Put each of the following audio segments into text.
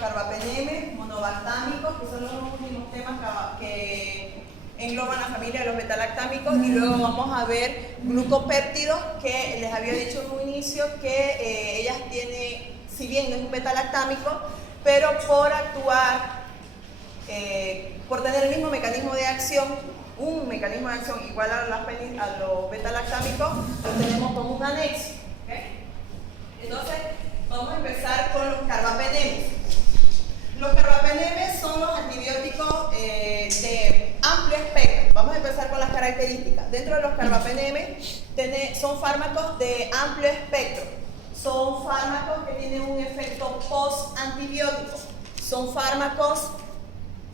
carbapenemes, monobactámicos, que son los últimos temas que engloban la familia de los betalactámicos, y luego vamos a ver glucopéptidos, que les había dicho en un inicio que ellas tienen, si bien no es un betalactámico, pero por actuar, por tener el mismo mecanismo de acción, un mecanismo de acción igual a los betalactámicos, lo tenemos como un anexo. ¿Okay? Entonces, vamos a empezar con los carbapenemes. Los carbapenemes son los antibióticos de amplio espectro. Vamos a empezar con las características. Dentro de los carbapenemes son fármacos de amplio espectro. Son fármacos que tienen un efecto post-antibiótico. Son fármacos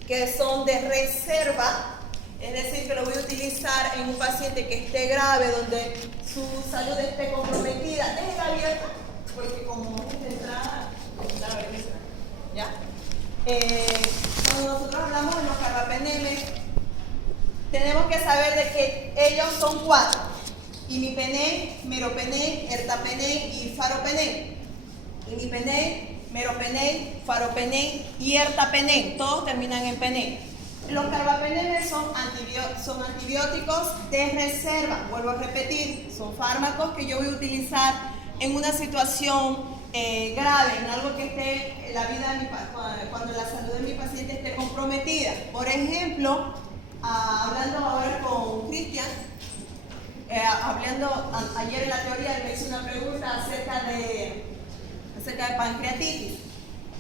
que son de reserva, es decir, que lo voy a utilizar en un paciente que esté grave, donde su salud esté comprometida. Déjela abierta, porque como es de entrada, ¿ya? Cuando nosotros hablamos de los carbapenemes, tenemos que saber de que ellos son 4: imipenem, meropenem, ertapenem y faropenem. Imipenem, meropenem, faropenem y ertapenem, todos terminan en penem. Los carbapenemes son antibióticos de reserva. Vuelvo a repetir, son fármacos que yo voy a utilizar en una situación grave, en algo que esté en la vida de cuando la salud de mi paciente esté comprometida. Por ejemplo, hablando ahora con Cristian, hablando ayer en la teoría, él me hizo una pregunta acerca de pancreatitis.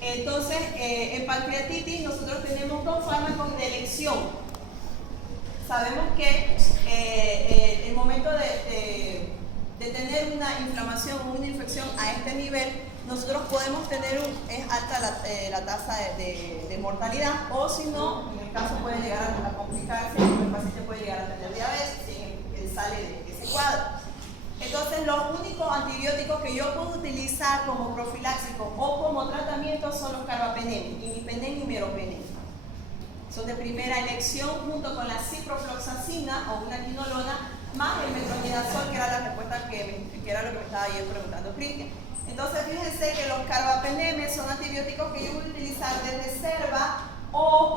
Entonces, en pancreatitis nosotros tenemos 2 fármacos de elección. Sabemos que el momento de tener una inflamación o una infección a este nivel, nosotros podemos tener es alta la tasa de mortalidad, o si no, en el caso puede llegar a complicarse, el paciente puede llegar a tener diabetes si él sale de ese cuadro. Entonces, los únicos antibióticos que yo puedo utilizar como profiláctico o como tratamiento son los carbapenemes, imipenem y meropenem. Son de primera elección, junto con la ciprofloxacina o una quinolona, más el metronidazol, que era la respuesta que era lo que me estaba ayer preguntando Cristian. Entonces, fíjense que los carbapenemes son antibióticos que yo voy a utilizar de reserva o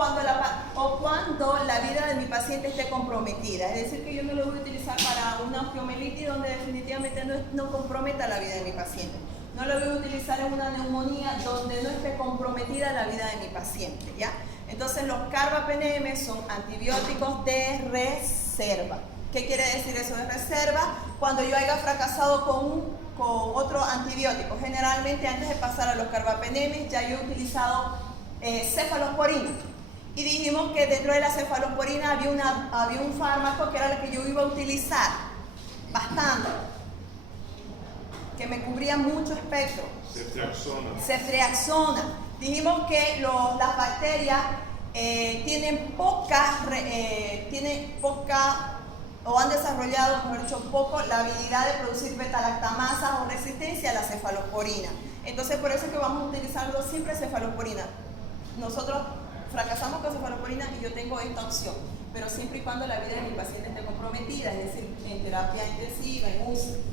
cuando la vida de mi paciente esté comprometida. Es decir, que yo no lo voy a utilizar para una osteomielitis donde definitivamente no comprometa la vida de mi paciente. No lo voy a utilizar en una neumonía donde no esté comprometida la vida de mi paciente, ¿ya? Entonces, los carbapenemes son antibióticos de reserva. ¿Qué quiere decir eso de reserva? Cuando yo haya fracasado con otro antibiótico. Generalmente, antes de pasar a los carbapenemes, ya yo he utilizado cefalosporina. Y dijimos que dentro de la cefalosporina había un fármaco que era el que yo iba a utilizar bastante, que me cubría mucho espectro. Ceftriaxona. Dijimos que las bacterias tienen poca o han desarrollado, mejor dicho, poco la habilidad de producir betalactamasas o resistencia a la cefalosporina. Entonces, por eso es que vamos a utilizarlo siempre cefalosporina. Nosotros fracasamos con cefalosporina y yo tengo esta opción, pero siempre y cuando la vida de mi paciente esté comprometida, es decir, en terapia intensiva, en UCI.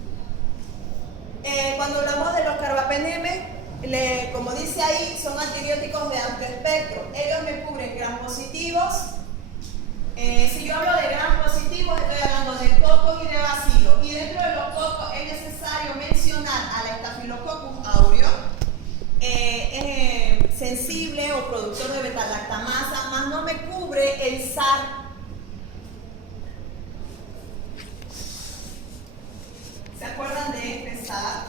Cuando hablamos de los carbapenemes, como dice ahí, son antibióticos de amplio espectro. Ellos me cubren gram positivos. Si yo hablo de gram positivos, estoy hablando de cocos y de bacilos. Y dentro de los cocos es necesario mencionar a la Staphylococcus aureus, es sensible o productor de betalactamasa, más no me cubre el SAR. ¿Se acuerdan de este SAR?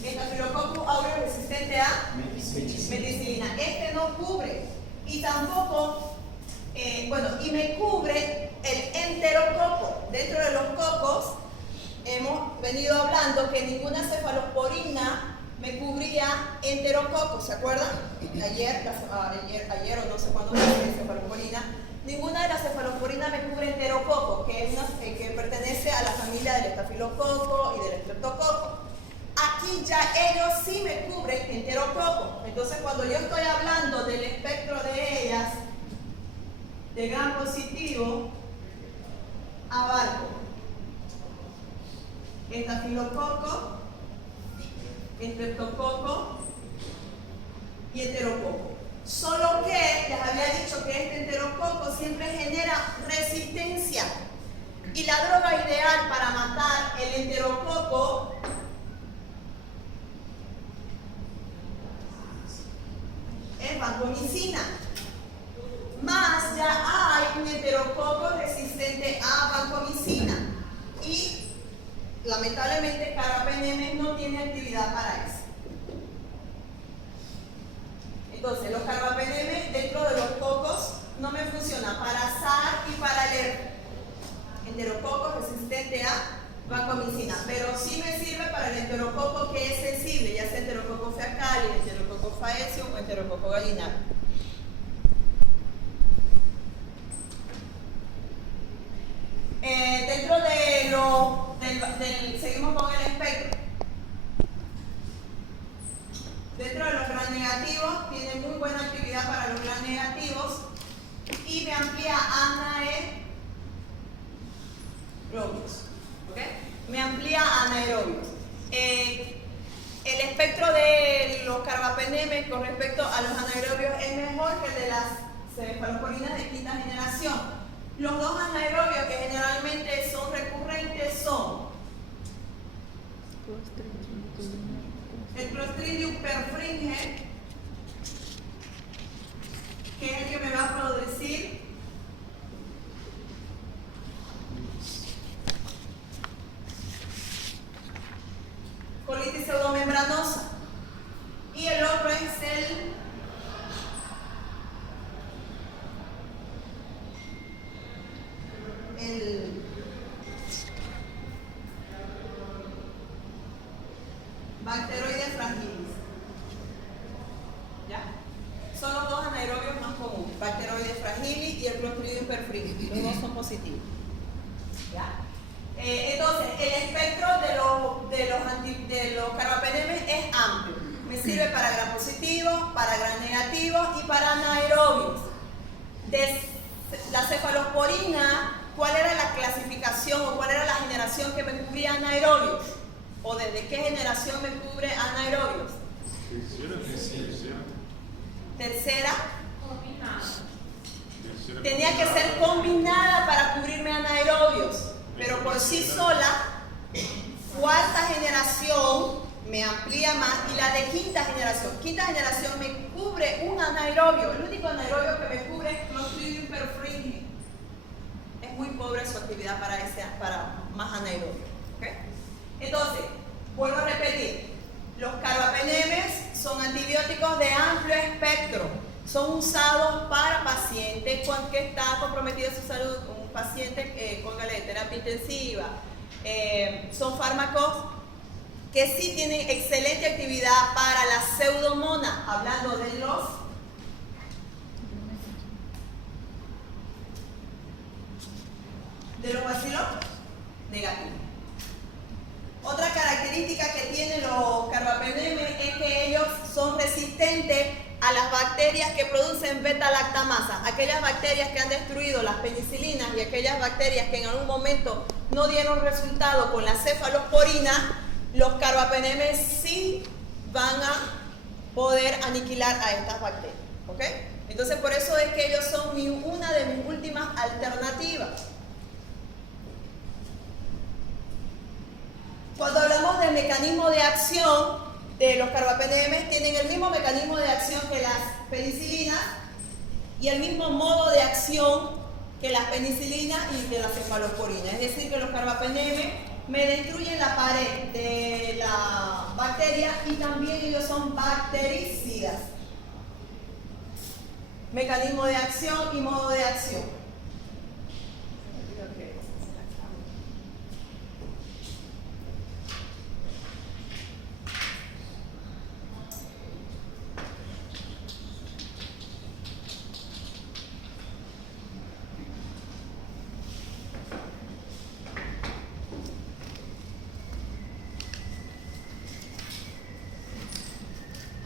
Staphylococcus aureus resistente a meticilina. Este no cubre. Y tampoco, y me cubre el enterococo. Dentro de los cocos hemos venido hablando que ninguna cefalosporina me cubría enterococos, ¿se acuerdan? Ayer o no sé cuándo fue la cefalosporina. Ninguna de las cefalosporinas me cubre enterococo, que pertenece a la familia del estafilococo y del estreptococo. Aquí ya ellos sí me cubren enterococo. Entonces, cuando yo estoy hablando del espectro de ellas, de gram positivo, abarco estafilococo, estreptococo y enterococo. Solo que les había dicho que este enterococo siempre genera resistencia. Y la droga ideal para matar el enterococo es vancomicina. Más ya hay un enterococo resistente a vancomicina. Y lamentablemente carbapenemes no tiene actividad para eso. Entonces, los carbapenemes dentro de los cocos no me funcionan para SAR y para el enterococo resistente a vancomicina, pero sí me sirve para el enterococo que es sensible, ya sea enterococo fecal, enterococo faecio o enterococo gallinario. Dentro de seguimos con el espectro. Dentro de los gram negativos, tiene muy buena actividad para los gram negativos y me amplía anaerobios. ¿Okay? Me amplía anaerobios. El espectro de los carbapenemes con respecto a los anaerobios es mejor que el de las cefaloporinas de quinta generación. Los dos anaerobios que generalmente son recurrentes son el Clostridium perfringens, que es el que me va a producir colitis pseudomembranosa, y el otro es el Bacteroides fragilis. ¿Ya? Son los dos anaerobios más comunes, Bacteroides fragilis y el Clostridium perfringens. Los dos son positivos. ¿Ya? Entonces, el espectro de los carbapenemes es amplio. Me sirve para gram positivo, para gram negativo y para anaerobios. De la cefalosporina, ¿cuál era la clasificación o cuál era la generación que me cubría anaerobios? ¿O desde qué generación me cubre anaerobios? Tercera. Tenía que ser combinada para cubrirme anaerobios, pero por sí sola, cuarta generación me amplía más, y la de quinta generación me cubre un anaerobio. El único anaerobio que me cubre es Clostridium perfringens. Es muy pobre su actividad para más anaerobio. ¿Okay? Entonces, vuelvo a repetir, los carbapenemes son antibióticos de amplio espectro, son usados para pacientes que está comprometida su salud, un paciente póngale terapia intensiva. Son fármacos que sí tienen excelente actividad para la pseudomonas, hablando de los bacilos negativos. Otra característica que tienen los carbapenemes es que ellos son resistentes a las bacterias que producen beta-lactamasa, aquellas bacterias que han destruido las penicilinas y aquellas bacterias que en algún momento no dieron resultado con la cefalosporina. Los carbapenemes sí van a poder aniquilar a estas bacterias. ¿Okay? Entonces, por eso es que ellos son una de mis últimas alternativas. Cuando hablamos del mecanismo de acción de los carbapenemes, tienen el mismo mecanismo de acción que las penicilinas y el mismo modo de acción que las penicilinas y que la cefalosporina. Es decir, que los carbapenemes me destruyen la pared de la bacteria y también ellos son bactericidas. Mecanismo de acción y modo de acción.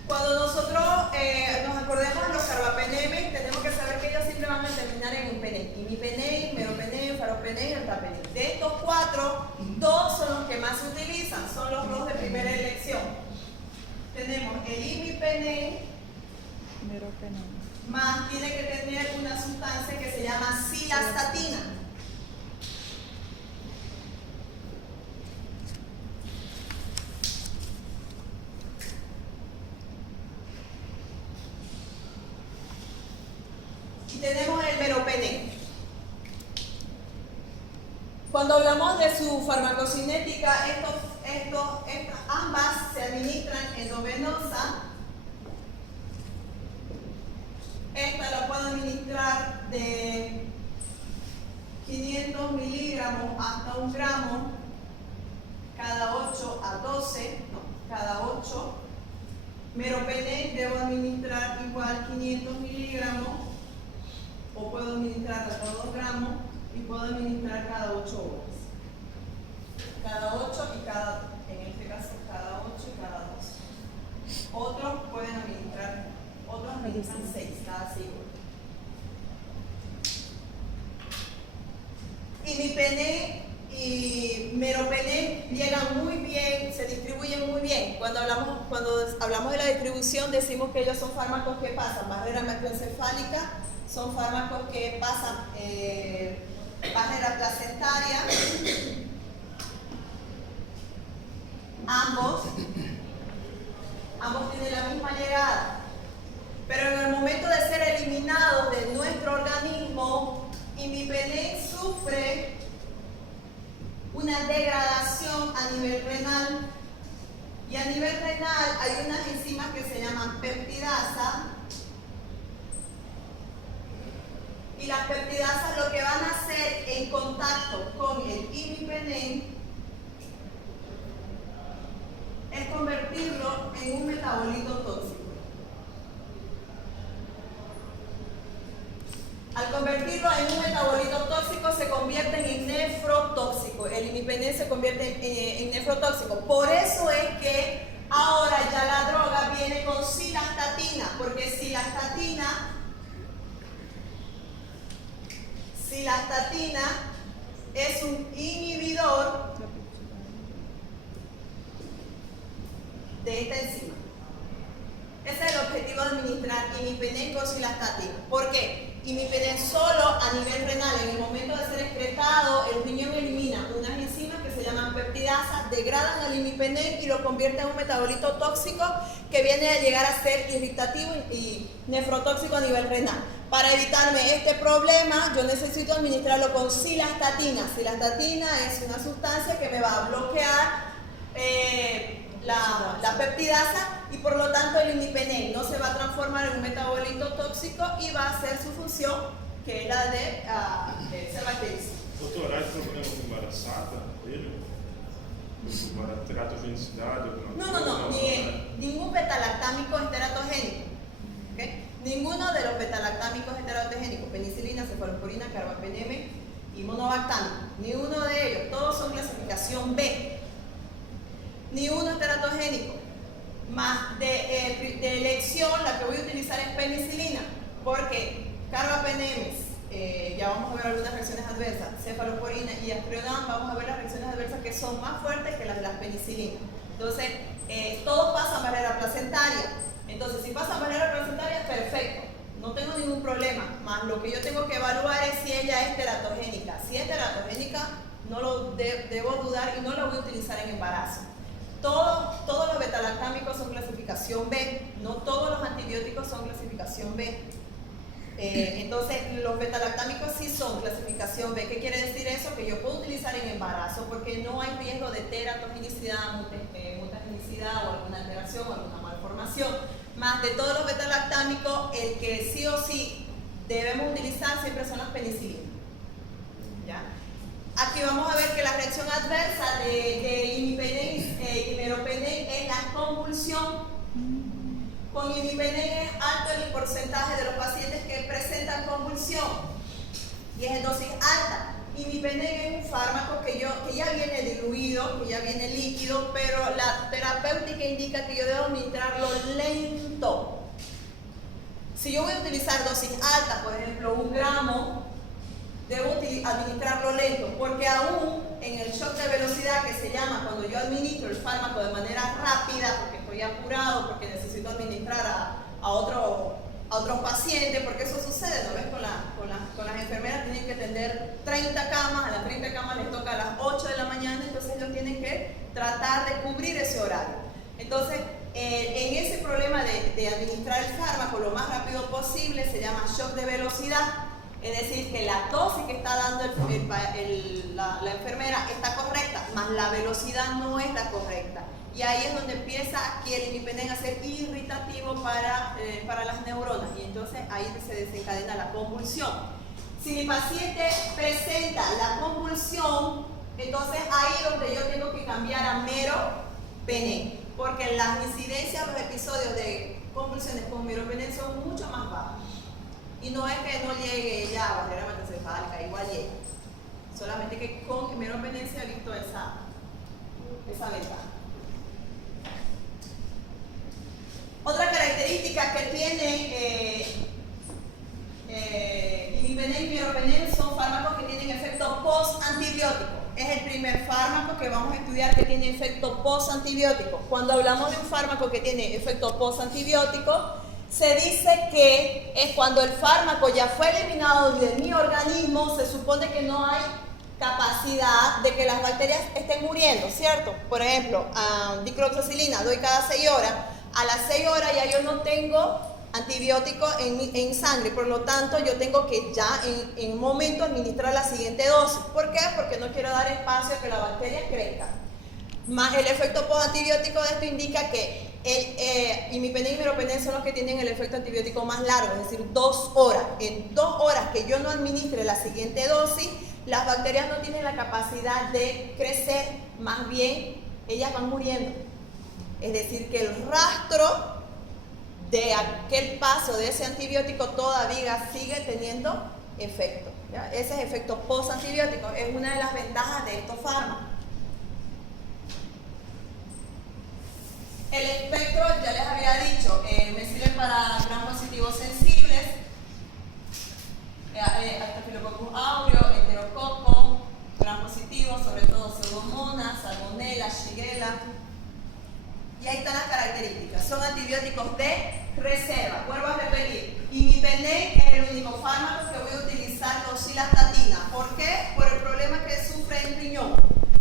Cuando nosotros nos acordemos de los carbapenemes, tenemos que saber que ellos siempre van a terminar en un pene. Imipenem, meropenem, faropenem y ertapenem. De estos cuatro, dos son los que más se utilizan, son los dos de primera elección. Más tiene que tener una sustancia que se llama cilastatina. Y tenemos el meropenem. Cuando hablamos de su farmacocinética, ambas se administran endovenosa. Esta la puedo administrar de 500 miligramos hasta 1 gramo cada 8 a 12, no, cada 8. Meropenem debo administrar igual 500 miligramos, o puedo administrar hasta 2 gramos y puedo administrar cada 8 horas. Cada 8 y en este caso, cada 8 y cada 12. Otros pueden administrar, otros administran 6 cada 6 horas. Imipenem y meropenem llegan muy bien, se distribuyen muy bien. Cuando hablamos de la distribución, decimos que ellos son fármacos que pasan barrera hematoencefálica, son fármacos que pasan barrera placentaria. Ambos tienen la misma llegada, pero en el momento de ser eliminados de nuestro organismo, imipenem sufre una degradación a nivel renal, y a nivel renal hay unas enzimas que se llaman peptidasa, y las peptidasas lo que van a hacer en contacto con el imipenem es convertirlo en un metabolito tóxico. Al convertirlo en un metabolito tóxico, se convierte en nefrotóxico. El imipenem se convierte en nefrotóxico. Por eso es que ahora ya la droga viene con cilastatina, porque cilastatina es un inhibidor de esta enzima. Ese es el objetivo de administrar imipenem con cilastatina. ¿Por qué? Imipenem solo a nivel renal, en el momento de ser excretado, el riñón elimina unas enzimas que se llaman peptidasas, degradan el imipenem y lo convierte en un metabolito tóxico que viene a llegar a ser irritativo y nefrotóxico a nivel renal. Para evitarme este problema, yo necesito administrarlo con cilastatina. Cilastatina es una sustancia que me va a bloquear la peptidasa, y por lo tanto el imipenem no se va a transformar en un metabolito tóxico y va a hacer su función, que es la de ser bactericida. Doutor, há problema com embaraçada? Teratogenicidade? No. Ningún betalactámico es teratogénico. ¿Okay? Ninguno de los betalactámicos es teratogénico. Penicilina, cefalosporina, carbapenem y monobactámico. Ninguno de ellos. Todos son clasificación B. Ni uno es teratogénico. Más de elección, la que voy a utilizar es penicilina, porque carbapenemes, ya vamos a ver algunas reacciones adversas, cefalosporina y aztreonam, vamos a ver las reacciones adversas que son más fuertes que las de las penicilinas. Entonces, todos pasan barrera placentaria. Entonces, si pasan barrera placentaria, perfecto, no tengo ningún problema. Más lo que yo tengo que evaluar es si ella es teratogénica. Si es teratogénica, no lo debo dudar y no la voy a utilizar en embarazo. Todos los betalactámicos son clasificación B, no todos los antibióticos son clasificación B. Entonces, los betalactámicos sí son clasificación B. ¿Qué quiere decir eso? Que yo puedo utilizar en embarazo porque no hay riesgo de teratogenicidad, mutagenicidad o alguna alteración o alguna malformación. Más de todos los betalactámicos, el que sí o sí debemos utilizar siempre son las penicilinas. ¿Ya? Aquí vamos a ver que la reacción adversa de imipenem y meropenem es la convulsión. Con imipenem es alto el porcentaje de los pacientes que presentan convulsión y es en dosis alta. Imipenem es un fármaco que ya viene diluido, que ya viene líquido, pero la terapéutica indica que yo debo administrarlo lento. Si yo voy a utilizar dosis altas, por ejemplo 1 gramo, debo administrarlo lento, porque aún en el shock de velocidad, que se llama cuando yo administro el fármaco de manera rápida, porque estoy apurado, porque necesito administrar a otro a otros pacientes, porque eso sucede, ¿no ves? Con las enfermeras tienen que atender 30 camas, a las 30 camas les toca a las 8 de la mañana, entonces ellos tienen que tratar de cubrir ese horario. Entonces, en ese problema de administrar el fármaco lo más rápido posible se llama shock de velocidad, es decir, que la dosis que está dando la enfermera está correcta, más la velocidad no es la correcta. Y ahí es donde empieza aquí el imipenem a ser irritativo para las neuronas, y entonces ahí se desencadena la convulsión. Si mi paciente presenta la convulsión, entonces ahí es donde yo tengo que cambiar a meropenem, porque las incidencias, los episodios de convulsiones con meropenem son mucho más bajas. Y no es que no llegue ya a barrera hematoencefálica, igual llega. Solamente que con meropenem se ha visto esa ventaja. Otra característica que tiene imipenem y meropenem son fármacos que tienen efecto post-antibiótico. Es el primer fármaco que vamos a estudiar que tiene efecto post-antibiótico. Cuando hablamos de un fármaco que tiene efecto post-antibiótico, se dice que es cuando el fármaco ya fue eliminado de mi organismo, se supone que no hay capacidad de que las bacterias estén muriendo, ¿cierto? Por ejemplo, dicloxacilina doy cada 6 horas. A las 6 horas ya yo no tengo antibiótico en sangre, por lo tanto yo tengo que ya en un momento administrar la siguiente dosis. ¿Por qué? Porque no quiero dar espacio a que la bacteria crezca. Más el efecto postantibiótico de esto indica que imipenem y meropenem son los que tienen el efecto antibiótico más largo, es decir, 2 horas. En 2 horas que yo no administre la siguiente dosis, las bacterias no tienen la capacidad de crecer, más bien ellas van muriendo. Es decir, que el rastro de aquel paso de ese antibiótico todavía sigue teniendo efecto, ¿ya? Ese es efecto postantibiótico, es una de las ventajas de estos fármacos. El espectro, ya les había dicho, me sirve para gram positivos sensibles, Staphylococcus aureus, enterococo, gram positivos, sobre todo pseudomonas, salmonella, shigella. Y ahí están las características. Son antibióticos de reserva. Vuelvo a repetir. Imipenem es el único fármaco que voy a utilizar con cilastatina. ¿Por qué? Por el problema que sufre el riñón.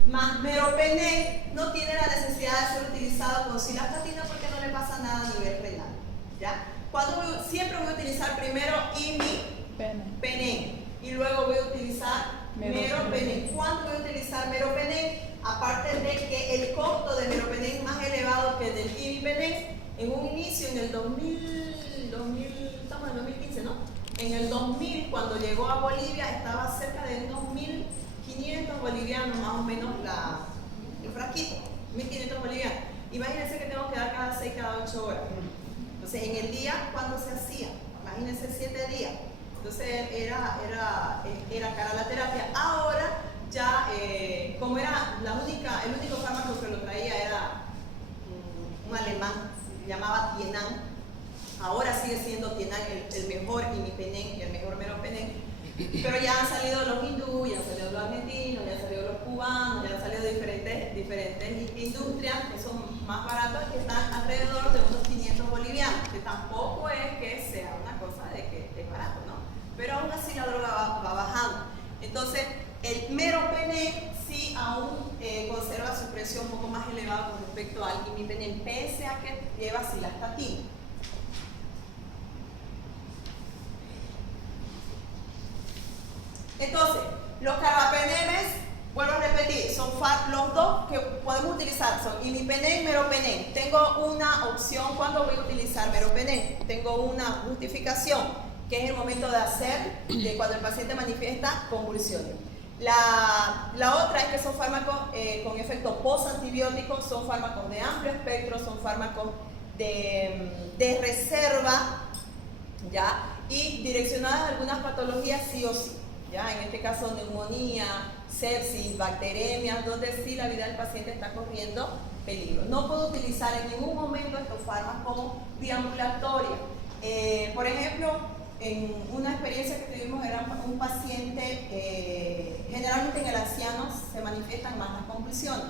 Más meropenem no tiene la necesidad de ser utilizado con cilastatina porque no le pasa nada a nivel renal. ¿Ya? Siempre voy a utilizar primero imipenem y luego voy a utilizar meropenem. ¿Cuándo voy a utilizar meropenem? Aparte de que el costo de meropenem es más elevado que el del imipenem, en un inicio en el 2000, estamos en el 2015, ¿no? En el 2000, cuando llegó a Bolivia, estaba cerca de unos 1.500 bolivianos más o menos el frasquito, 1.500 bolivianos. Imagínense que tengo que dar cada 6, cada 8 horas. Entonces, en el día, ¿cuándo se hacía? Imagínense 7 días. Entonces, era cara la terapia. Ahora, ya, como era el único fármaco que lo traía era un alemán, se llamaba Tienan. Ahora sigue siendo Tienan el mejor imipenem y el mejor meropenem, pero ya han salido los hindúes, ya han salido los argentinos, ya han salido los cubanos, ya han salido diferentes industrias que son más baratas, que están alrededor de unos 500 bolivianos, que tampoco es que sea una cosa de que es barato, ¿no? Pero aún así la droga va bajando. Entonces, el meropenem sí aún conserva su precio un poco más elevado con respecto al imipenem, pese a que lleva cilastatina. Entonces, los carbapenemes, vuelvo a repetir, son los dos que podemos utilizar, son imipenem y meropenem. Tengo una opción cuando voy a utilizar meropenem, tengo una justificación, que es el momento de cuando el paciente manifiesta convulsiones. La otra es que son fármacos con efecto postantibiótico, son fármacos de amplio espectro, son fármacos de reserva, ¿ya? Y direccionadas a algunas patologías sí o sí, ¿ya? En este caso neumonía, sepsis, bacteremias, donde sí la vida del paciente está corriendo peligro. No puedo utilizar en ningún momento estos fármacos como deambulatoria. Por ejemplo, en una experiencia que tuvimos era un paciente, generalmente en el anciano se manifiestan más las convulsiones.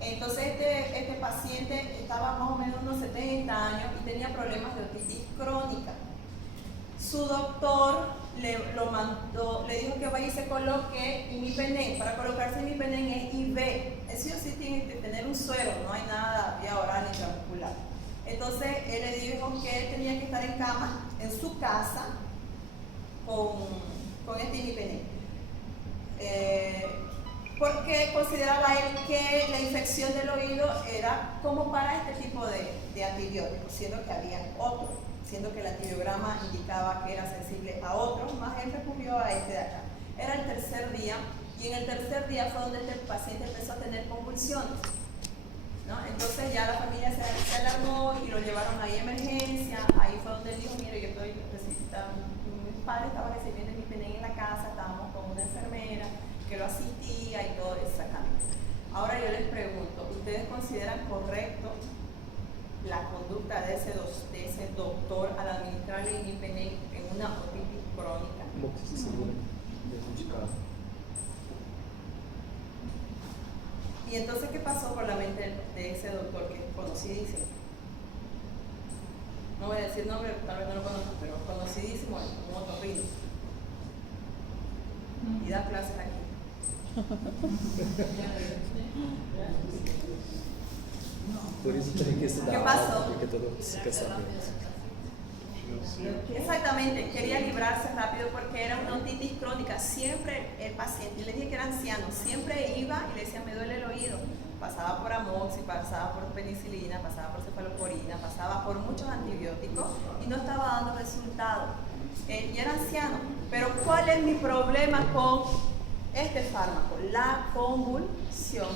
Entonces este paciente estaba más o menos unos 70 años y tenía problemas de otitis crónica. su doctor lo mandó, le dijo que vaya y se coloque imipenem. Para colocarse imipenem es IV. Eso sí tiene que tener un suero, no hay nada vía oral ni transmuscular. Entonces él le dijo que él tenía que estar en cama, en su casa, con este imipenem. Porque consideraba él que la infección del oído era como para este tipo de antibióticos, siendo que había otro, siendo que el antibiograma indicaba que era sensible a otro, más él recurrió a este de acá. Era el tercer día, y en el tercer día fue donde este paciente empezó a tener convulsiones, ¿no? Entonces ya la familia se alarmó y lo llevaron ahí a emergencia. Ahí fue donde él dijo: mire, yo estoy necesitando, mis padres estaban recibiendo imipenem en la casa, estábamos con una enfermera que lo asistía y todo exactamente. Ahora yo les pregunto, ¿ustedes consideran correcto la conducta de ese doctor al administrarle imipenem en una otitis crónica? Y entonces, ¿qué pasó por la mente de ese doctor que es conocidísimo? No voy a decir nombre, tal vez no lo conozco, pero conocidísimo, un otorrino. Y da clases aquí. Por isso tem que estudar. ¿Qué pasó? Porque todo se quer saber. Exactamente, quería librarse rápido porque era una otitis crónica. Siempre el paciente, y le dije que era anciano, siempre iba y le decía: me duele el oído. Pasaba por amoxi, pasaba por penicilina, pasaba por cefalosporina, pasaba por muchos antibióticos y no estaba dando resultado. Y era anciano. Pero ¿cuál es mi problema con este fármaco? La convulsión.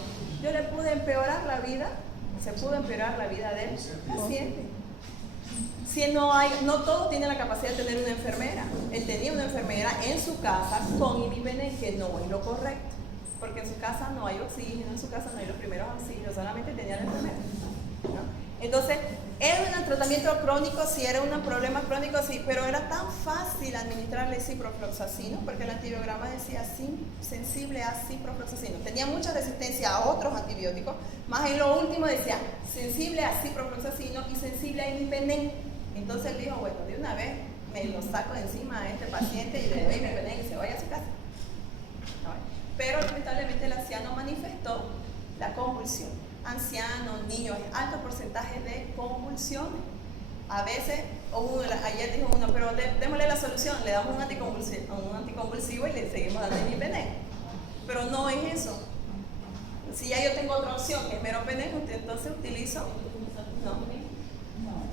Yo le pude empeorar la vida, se pudo empeorar la vida del paciente. Si no todos tienen la capacidad de tener una enfermera. Él tenía una enfermera en su casa con imipenem, que no es lo correcto, porque en su casa no hay oxígeno, en su casa no hay los primeros auxilios, solamente tenía la enfermera, ¿no? Entonces, ¿era un tratamiento crónico? Sí, era un problema crónico, sí, pero era tan fácil administrarle ciprofloxacino, porque el antibiograma decía sensible a ciprofloxacino. Tenía mucha resistencia a otros antibióticos, más en lo último decía sensible a ciprofloxacino y sensible a imipenem. Entonces él dijo: bueno, de una vez me lo saco de encima a este paciente y le doy imipenem y se vaya a su casa. Pero lamentablemente el anciano manifestó la convulsión. Ancianos, niños, alto porcentaje de convulsiones. A veces, ayer dijo uno: pero démosle la solución, le damos un anticonvulsivo y le seguimos dando imipenem. Pero no es eso. Si ya yo tengo otra opción, que es meropenem, entonces utilizo, no.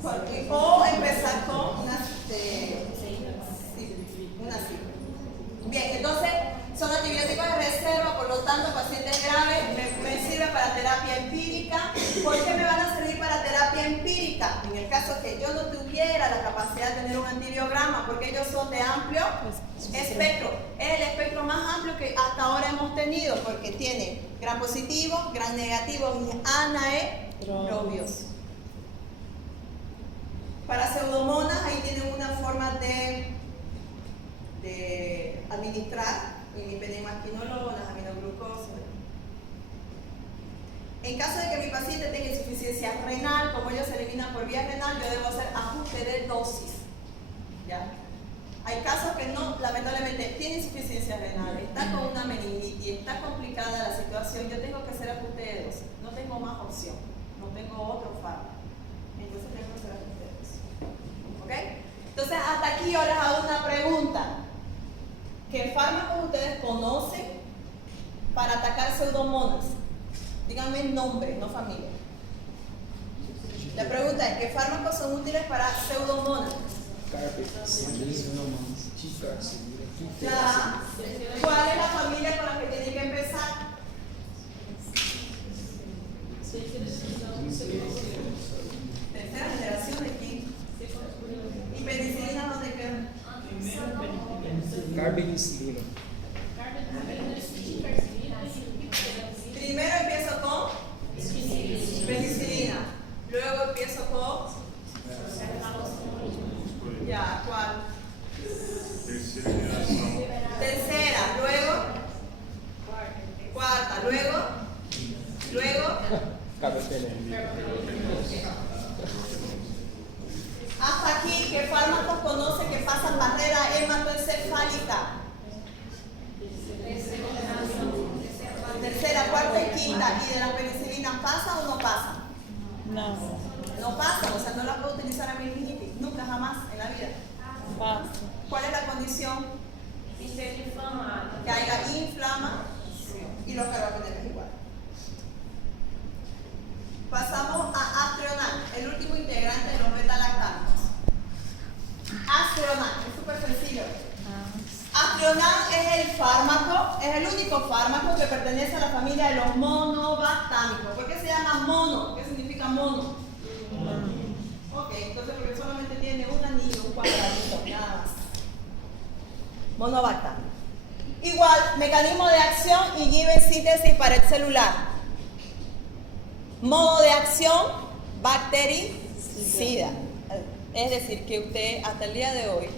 O empezar con una Bien, entonces son antibióticos de reserva, por lo tanto, pacientes graves me sirve para terapia empírica. ¿Por qué me van a servir para terapia empírica? En el caso que yo no tuviera la capacidad de tener un antibiograma, porque ellos son de amplio espectro. Es el espectro más amplio que hasta ahora hemos tenido, porque tiene gram positivo, gram negativo y anaerobios. Para pseudomonas, ahí tienen una forma de administrar imipenem, quinolonas, aminoglucosa. En caso de que mi paciente tenga insuficiencia renal, como ellos se eliminan por vía renal, yo debo hacer ajuste de dosis. ¿Ya? Hay casos que no, lamentablemente, tiene insuficiencia renal, está con una meningitis, está complicada la situación, yo tengo que hacer ajuste de dosis. No tengo más opción, no tengo otro fármaco. Entonces tengo que hacer ajuste de dosis. ¿Ok? Entonces, hasta aquí yo les hago una pregunta. ¿Qué fármacos ustedes conocen para atacar pseudomonas? Díganme nombre, no familia. La pregunta es: ¿qué fármacos son útiles para pseudomonas? Ya. ¿Cuál es la familia con la que tienen que empezar? Tercera generación de quinto. ¿Y penicilina dónde queda? Carbenicilina. Primero empiezo con penicilina, luego empiezo con ya, ¿cuál? Tercera, luego cuarta, luego Carbapenem. hasta aquí. ¿Qué fármacos conoce que pasan No. No pasan, o sea, no las puedo utilizar a meningitis, nunca jamás en la vida. Pasa. ¿Cuál es la condición? Que haya inflamación y los carbapenemes igual. Pasamos a Astronan, el último integrante de los beta-lactámicos. Astronan, es súper sencillo. Astronan es el fármaco, es el único fármaco que pertenece a la familia de los monobactámicos. ¿Por qué se llama mono? ¿Qué significa mono? Ok, entonces porque solamente tiene un anillo, un cuadradito, nada más. Monobactámico. Igual, mecanismo de acción, inhibe síntesis pared celular. Modo de acción, bactericida. Es decir, que usted hasta el día de hoy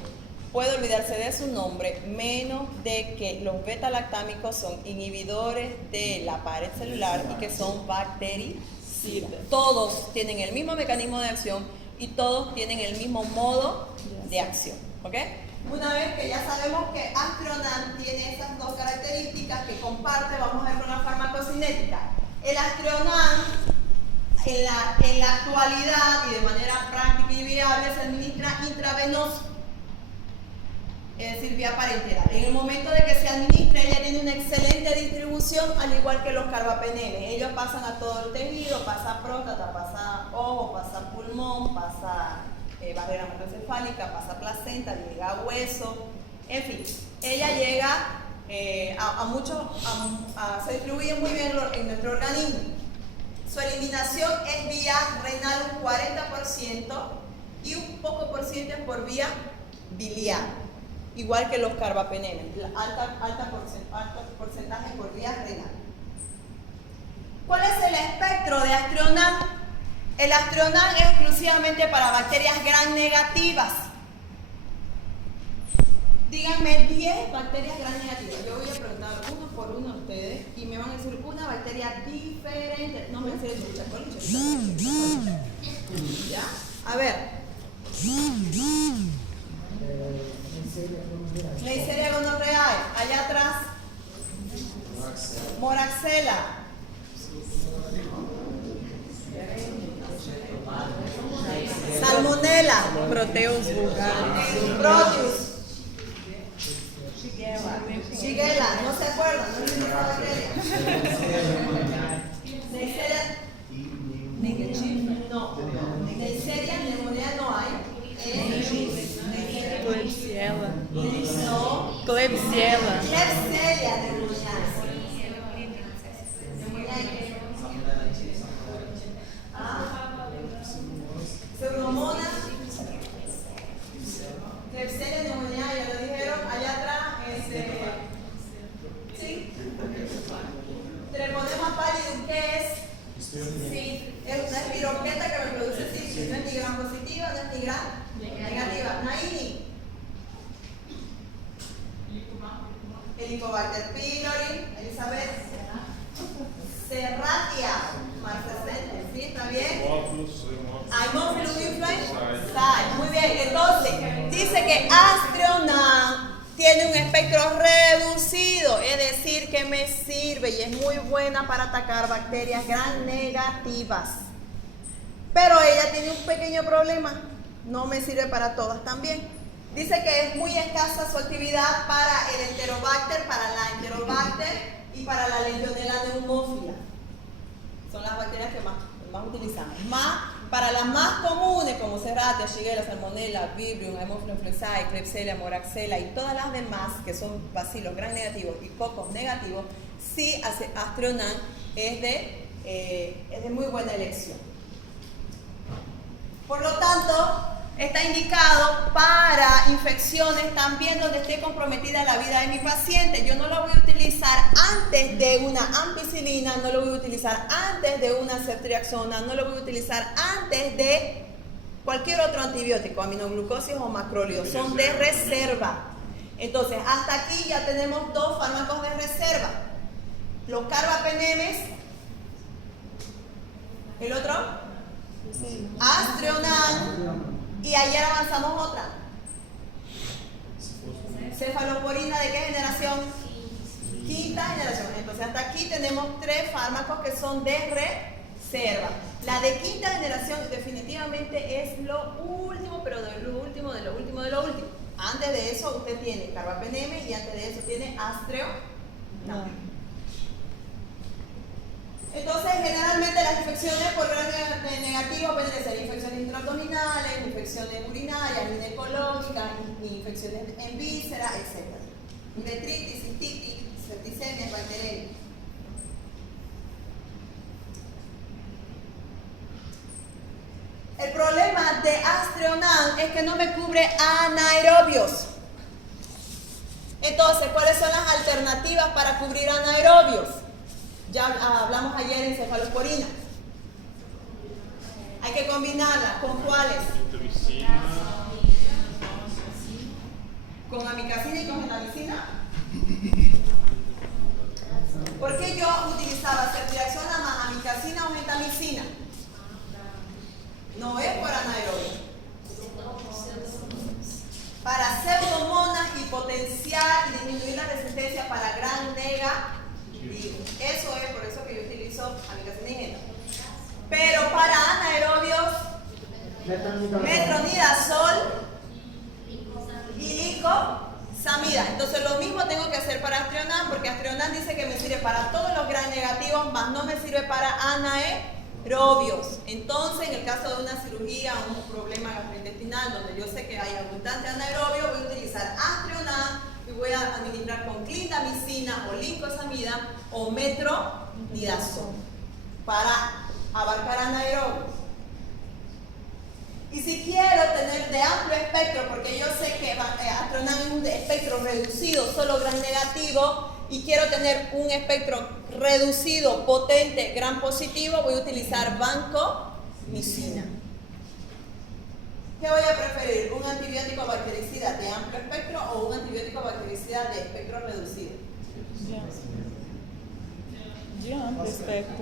puede olvidarse de su nombre, menos de que los beta-lactámicos son inhibidores de la pared celular y que son bactericidas. Todos tienen el mismo mecanismo de acción y todos tienen el mismo modo de acción. ¿Ok? Una vez que ya sabemos que Astronan tiene esas dos características que comparte, vamos a ver con la farmacocinética. El Astronan en la actualidad y de manera práctica y viable se administra intravenoso, es decir, vía parenteral. En el momento de que se administre, ella tiene una excelente distribución, al igual que los carbapenemes. Ellos pasan a todo el tejido, pasa próstata, pasa ojo, pasa pulmón, pasa barrera hematoencefálica, pasa placenta, llega a hueso, en fin, ella llega se distribuye muy bien en nuestro organismo. Su eliminación es vía renal un 40% y un poco por ciento es por vía biliar, igual que los carbapenemes, alto porcentaje por vía renal. ¿Cuál es el espectro de Astronan? El Astronan es exclusivamente para bacterias gram negativas. Díganme 10 bacterias gram negativas. Yo voy a preguntar uno por uno a ustedes y me van a decir una bacteria diferente. No me van a decir el ¿ya? A ver. Neisseria gonorrhoeae. Allá atrás. Moraxella. Salmonella. Proteus vulgaris. Proteus. Shigella, no se acuerdan, no es esa bacteria. Neisseria. No. Neisseria pneumonia no hay. Klebsiella. No. Klebsiella. Klebsiella pneumoniae. Pseudomonas. Klebsiella pneumoniae, ya lo dijeron. Allá atrás, ¿sí? Treponema pallidum, ¿qué es? Sí, es una espiroqueta que me produce citrus. No es ni gram positiva, no es ni gram negativa. Naini. Helicobacter pylori, Elizabeth. Serratia, marcescente, ¿sí? ¿Está bien? Haemophilus influenzae. Muy bien, entonces dice que Astronan tiene un espectro reducido, es decir, que me sirve y es muy buena para atacar bacterias gram negativas. Pero ella tiene un pequeño problema, no me sirve para todas también. Dice que es muy escasa su actividad para el Enterobacter, para la Enterobacter y para la Legionella pneumófila. Son las bacterias que más utilizamos. Para las más comunes, como Serratia, Shigella, Salmonella, Vibrio, Haemophilus influenzae, Klebsiella, Moraxella y todas las demás que son bacilos gram negativos y cocos negativos, sí Astronan es de muy buena elección. Por lo tanto, está indicado para infecciones también donde esté comprometida la vida de mi paciente. Yo no lo voy a utilizar antes de una ampicilina, no lo voy a utilizar antes de una ceftriaxona, no lo voy a utilizar antes de cualquier otro antibiótico, aminoglucosis o macrólidos, son de reserva. Entonces, hasta aquí ya tenemos dos fármacos de reserva. Los carbapenemes, el otro, Astronan. Y ayer avanzamos otra. Cefalosporina, ¿de qué generación? Quinta generación. Entonces hasta aquí tenemos tres fármacos que son de Observa, la de quinta generación definitivamente es lo último, pero de lo último, de lo último, de lo último. Antes de eso usted tiene carbapenem y antes de eso tiene astreonam. No. Entonces, generalmente las infecciones por gram negativo pueden ser infecciones intraabdominales, infecciones urinarias, ginecológicas, infecciones en vísceras, etc. Uretritis, cistitis, septicemia, bacteriemia. El problema de astreonam es que no me cubre anaerobios. Entonces, ¿cuáles son las alternativas para cubrir anaerobios? Ya hablamos ayer en cefalosporina. Hay que combinarla. ¿Con cuáles? Intromicina. ¿Con amicacina y con gentamicina? ¿Por qué yo utilizaba ceftriaxona más amicacina o gentamicina? No es por anaerobio. Para pseudomonas y potenciar y disminuir la resistencia para gran negativo. Eso es por eso que yo utilizo amicacina y genta. Pero para anaerobios, metronidazol y licosamida. Entonces lo mismo tengo que hacer para astreonam, porque astreonam dice que me sirve para todos los gran negativos, más no me sirve para anaerobios. Entonces, en el caso de una cirugía o un problema gastrointestinal donde yo sé que hay abundante anaerobio, voy a utilizar astreonam y voy a administrar con clindamicina o lincosamida o metronidazol para abarcar anaerobios. Y si quiero tener de amplio espectro, porque yo sé que astreonam es un espectro reducido, solo gran negativo, y quiero tener un espectro reducido, potente, gran positivo, voy a utilizar vancomicina. ¿Qué voy a preferir? ¿Un antibiótico bactericida de amplio espectro o un antibiótico bactericida de espectro reducido? De amplo espectro.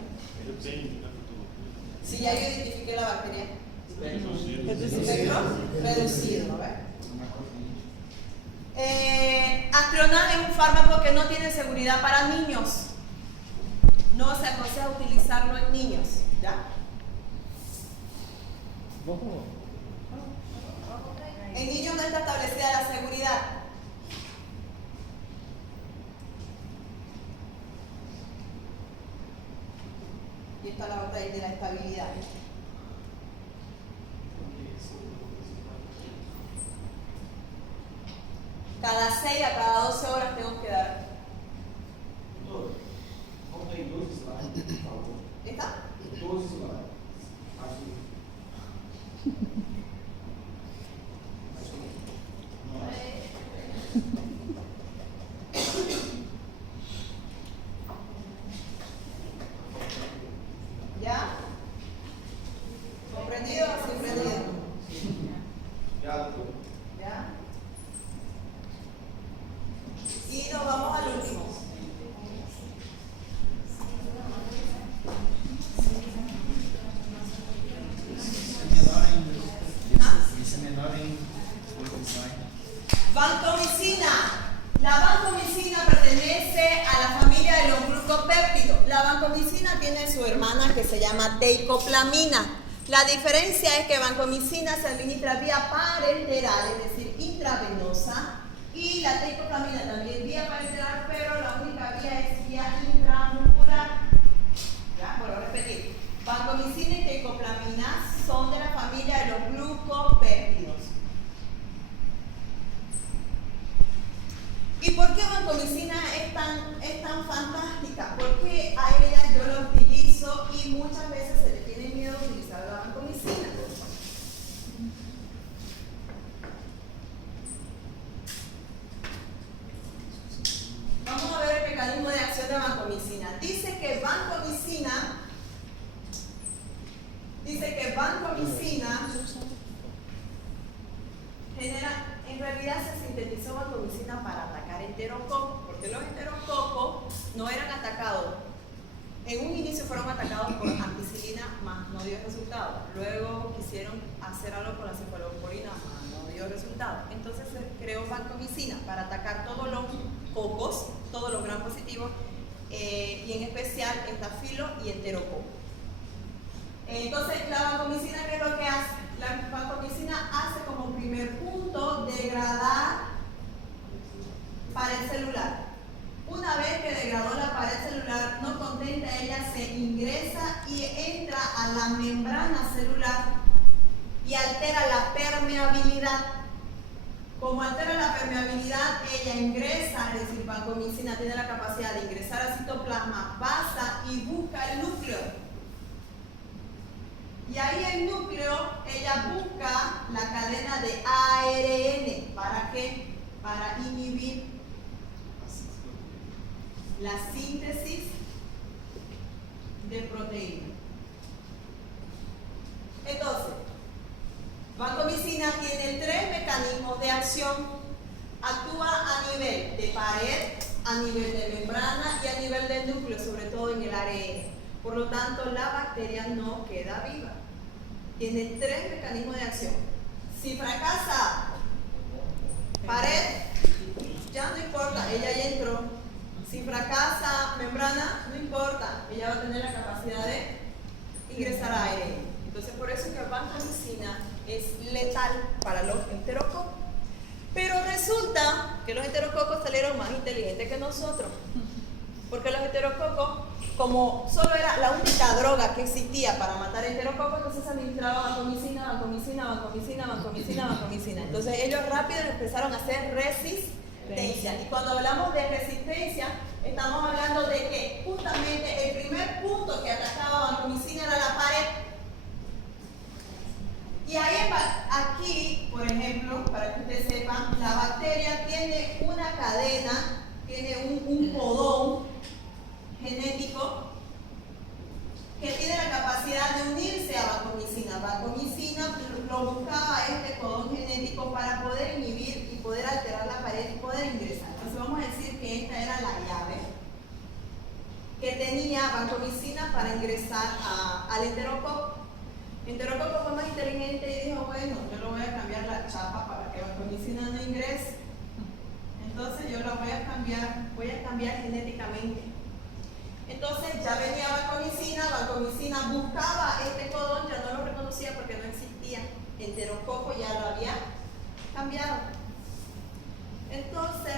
Depende, né? Si ya yo identifiqué la bacteria. Reduzido. Espectro reducido, ¿no ves? Astreonam es un fármaco que no tiene seguridad para niños. No se aconseja utilizarlo en niños, ¿ya? En niños no está establecida la seguridad. Y está la otra de la estabilidad. Cada 6 a cada 12 horas tengo que dar. ¿Está? ¿Ya? ¿Comprendido o sin comprendido? ¿Ya? Y nos vamos al último. Vancomicina. La vancomicina pertenece a la familia de los glucopéptidos. La vancomicina tiene su hermana que se llama teicoplamina. La diferencia es que vancomicina se administra vía parenteral, es decir, intravenosa, y la teicoplamina también vía parenteral, pero la única vía es vía intramuscular. ¿Ya? Vuelvo a repetir. Vancomicina y teicoplamina son de la familia de los glucopéptidos. ¿Y por qué vancomicina es tan fantástica? Porque a ella yo la utilizo y muchas veces se le tiene miedo a utilizar la vancomicina. Vamos a ver el mecanismo de acción de vancomicina. Dice que vancomicina genera, en realidad se sintetizó vancomicina para atacar enterococos, porque los enterococos no eran atacados. En un inicio fueron atacados por ampicilina, más no dio resultado. Luego quisieron hacer algo con la cefalosporina, más no dio resultado. Entonces se creó vancomicina para atacar todos los cocos, todos los gram positivos, y en especial estafilo y enterococo. Entonces, la vancomicina, ¿qué es lo que hace? La vancomicina hace como primer punto degradar pared celular. Una vez que degradó la pared celular, no contenta, ella se ingresa y entra a la membrana celular y altera la permeabilidad. Como altera la permeabilidad, ella ingresa, es decir, vancomicina tiene la capacidad de ingresar al citoplasma, pasa y busca el núcleo. Y ahí el núcleo, ella busca la cadena de ARN. ¿Para qué? Para inhibir la síntesis de proteína. Entonces, vancomicina tiene 3 mecanismos de acción. Actúa a nivel de pared, a nivel de membrana y a nivel del núcleo, sobre todo en el ARN. Por lo tanto, la bacteria no queda viva. Tiene 3 mecanismos de acción. Si fracasa pared, ya no importa, ella ya entró. Si fracasa membrana, no importa, ella va a tener la capacidad de ingresar a ARN. Entonces, por eso es que la vancomicina es letal para los enterococos. Pero resulta que los enterococos salieron más inteligentes que nosotros. Porque los enterococos, como solo era la única droga que existía para matar enterococos, entonces se administraba vancomicina, vancomicina, vancomicina, vancomicina, vancomicina. Entonces ellos rápido empezaron a hacer resistencia. Y cuando hablamos de resistencia, estamos hablando de que justamente el primer punto que atacaba vancomicina era la pared. Y ahí, aquí, por ejemplo, para que ustedes sepan, la bacteria tiene una cadena, tiene un codón genético que tiene la capacidad de unirse a vancomicina. Vancomicina lo buscaba este codón genético para poder inhibir y poder alterar la pared y poder ingresar. Entonces vamos a decir que esta era la llave que tenía vancomicina para ingresar al enterococo. El enterococo fue más inteligente y dijo, bueno, yo le voy a cambiar la chapa para que vancomicina no ingrese. Entonces yo la voy a cambiar genéticamente. Entonces ya venía vancomicina buscaba este codón, ya no lo reconocía porque no existía. El enterococo ya lo había cambiado. Entonces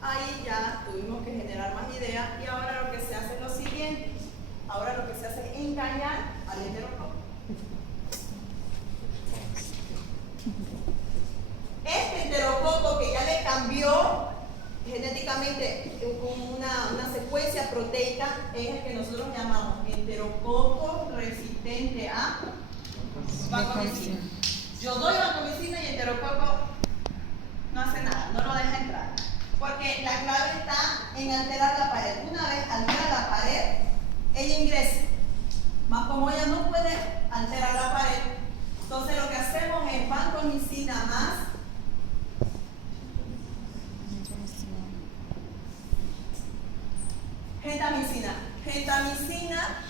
ahí ya tuvimos que generar más ideas y ahora lo que se hace es lo siguiente. Ahora lo que se hace es engañar al enterococo. Este enterococo que ya le cambió genéticamente una secuencia proteica es el que nosotros llamamos enterococo resistente a vancomicina. Yo doy vancomicina y el enterococo no hace nada, no lo deja entrar. Porque la clave está en alterar la pared. Una vez altera la pared, ella ingresa. Más como ella no puede alterar la pared, entonces lo que hacemos es vancomicina más gentamicina. Gentamicina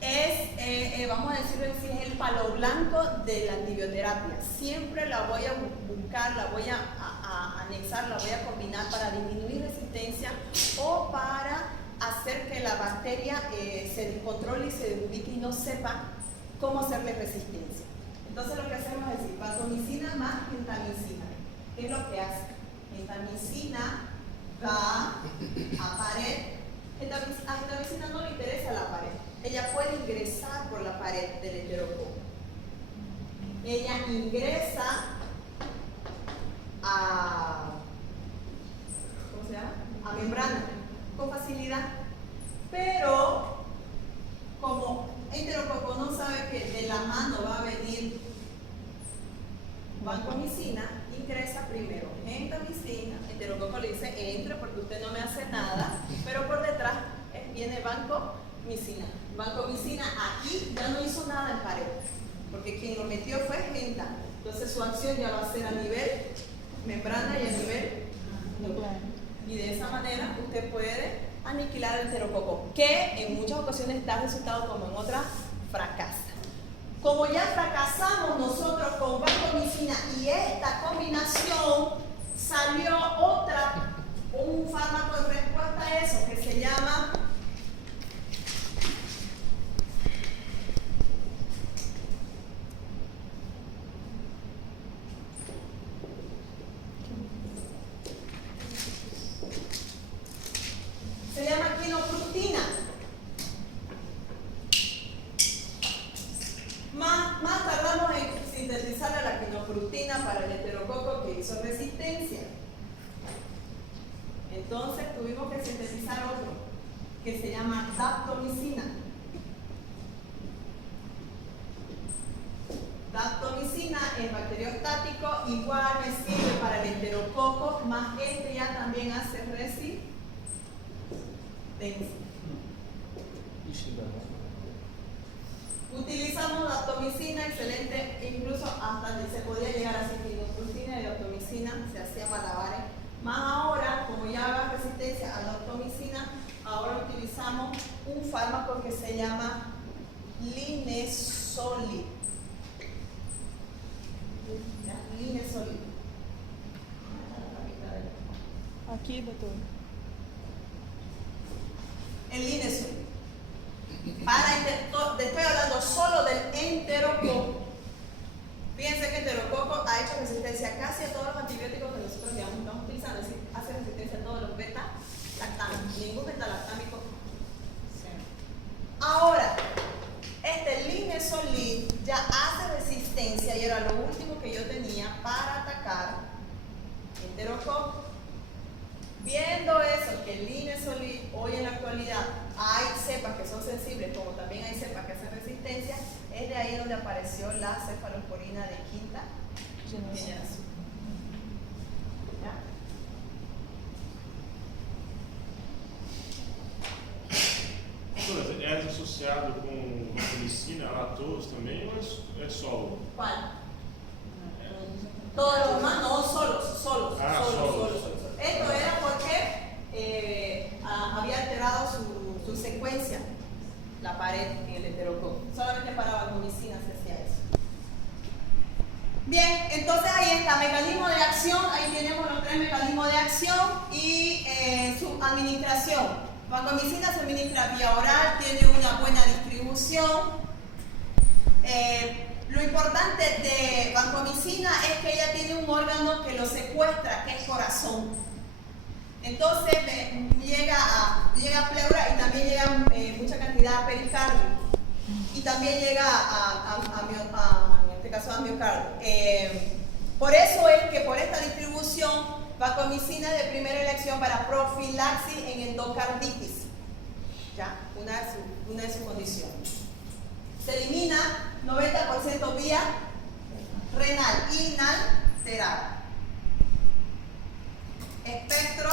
es, vamos a decirlo así, es el palo blanco de la antibioterapia. Siempre la voy a buscar, la voy a anexar, la voy a combinar para disminuir resistencia o para hacer que la bacteria se descontrole y se desubique y no sepa cómo hacerle resistencia. Entonces lo que hacemos es decir, vancomicina más gentamicina. ¿Qué es lo que hace? Gentamicina va a pared. A gentamicina no le interesa la pared. Ella puede ingresar por la pared del enterococo. Ella ingresa a, ¿cómo se llama? A membrana con facilidad. Pero como enterococo no sabe que de la mano va a venir vancomicina, ingresa primero gentamicina. Enterococo le dice entre porque usted no me hace nada, pero por detrás viene vancomicina. Vancomicina aquí ya no hizo nada en pared, porque quien lo metió fue genta. Entonces su acción ya va a ser a nivel membrana y a nivel nuclear. Y de esa manera usted puede aniquilar el enterococo, que en muchas ocasiones da resultado como en otras fracasa. Como ya fracasamos nosotros con vancomicina y esta combinación, salió un fármaco en respuesta a eso que se llama más tardamos en sintetizar la quinofructina para el enterococo que hizo resistencia. Entonces tuvimos que sintetizar otro que se llama daptomicina. Daptomicina es bacteriostático, igual me sirve para el enterococo, más este ya también hace resistencia. Utilizamos daptomicina, excelente, incluso hasta se podía llegar a hacer quinofructina y daptomicina, se hacía malabares. Más ahora, como ya haga resistencia a la daptomicina, ahora utilizamos un fármaco que se llama Linezolid. Linezolid. Aqui, doutor. El Linezolid. Estoy hablando solo del enterococo. Fíjense que el enterococo ha hecho resistencia casi a todos los antibióticos que nosotros estamos utilizando, es decir, hace resistencia a todos los beta-lactámicos, ningún beta-lactámico. Ahora, este Linezolid ya hace resistencia y era lo último que yo tenía para atacar enterococo. Viendo eso, que el Linezolid hoy en la actualidad hay cepas que son sensibles, como también hay cepas que hacen resistencia, es de ahí donde apareció la cefalosporina de quinta generación. ¿Ya? Doutora, é associado com vancomicina, lactose também ou é solo? ¿Cuál? Todos los demás, no, solos. Esto era porque había alterado su secuencia, la pared en el enterococo. Solamente para vancomicina se hacía eso. Bien, entonces ahí está, mecanismo de acción, ahí tenemos los 3 mecanismos de acción y su administración. Vancomicina se administra vía oral, tiene una buena distribución. Lo importante de vancomicina es que ella tiene un órgano que lo secuestra, que es corazón. Entonces llega a pleura y también llega mucha cantidad a pericardio. Y también llega en este caso a miocardio. Por eso es que por esta distribución, vancomicina es de primera elección para profilaxis en endocarditis. ¿Ya? Una de sus condiciones. Se elimina 90% vía renal, inalterada. Espectro,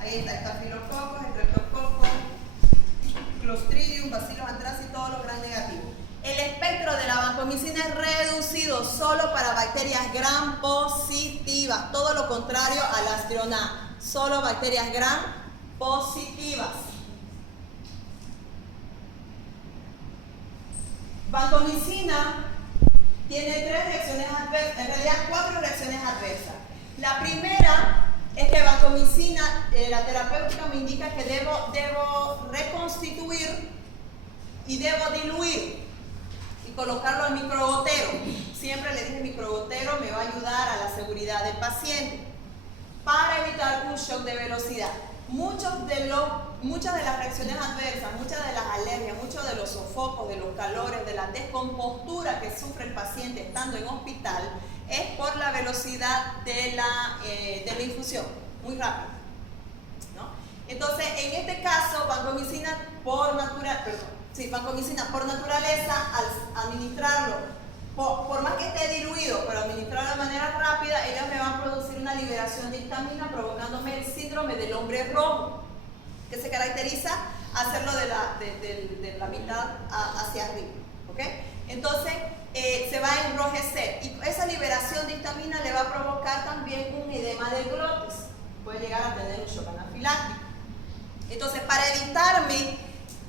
ahí está, estafilococos, estreptococos, Clostridium, Bacillus anthracis, todos los gram negativos. El espectro de la vancomicina es reducido solo para bacterias gram positivas, todo lo contrario a la Astrona, solo bacterias gram positivas. Vancomicina tiene 3 reacciones adversas, en realidad 4 reacciones adversas. La primera es que vancomicina, la terapéutica me indica que debo reconstituir y debo diluir y colocarlo al microgotero. Siempre le dije microgotero me va a ayudar a la seguridad del paciente para evitar un shock de velocidad. Muchas de las reacciones adversas, muchas de las alergias, muchos de los sofocos, de los calores, de la descompostura que sufre el paciente estando en hospital es por la velocidad de la infusión, muy rápido, ¿no? Entonces, en este caso, vancomicina por naturaleza, al administrarlo, por más que esté diluido, pero administrarlo de manera rápida, ellas me van a producir una liberación de histamina, provocándome el síndrome del hombre rojo, que se caracteriza hacerlo de la mitad hacia arriba, ¿ok? Entonces, se va a enrojecer y esa liberación de histamina le va a provocar también un edema del glotis, puede llegar a tener un shock anafiláctico. Entonces, para evitarme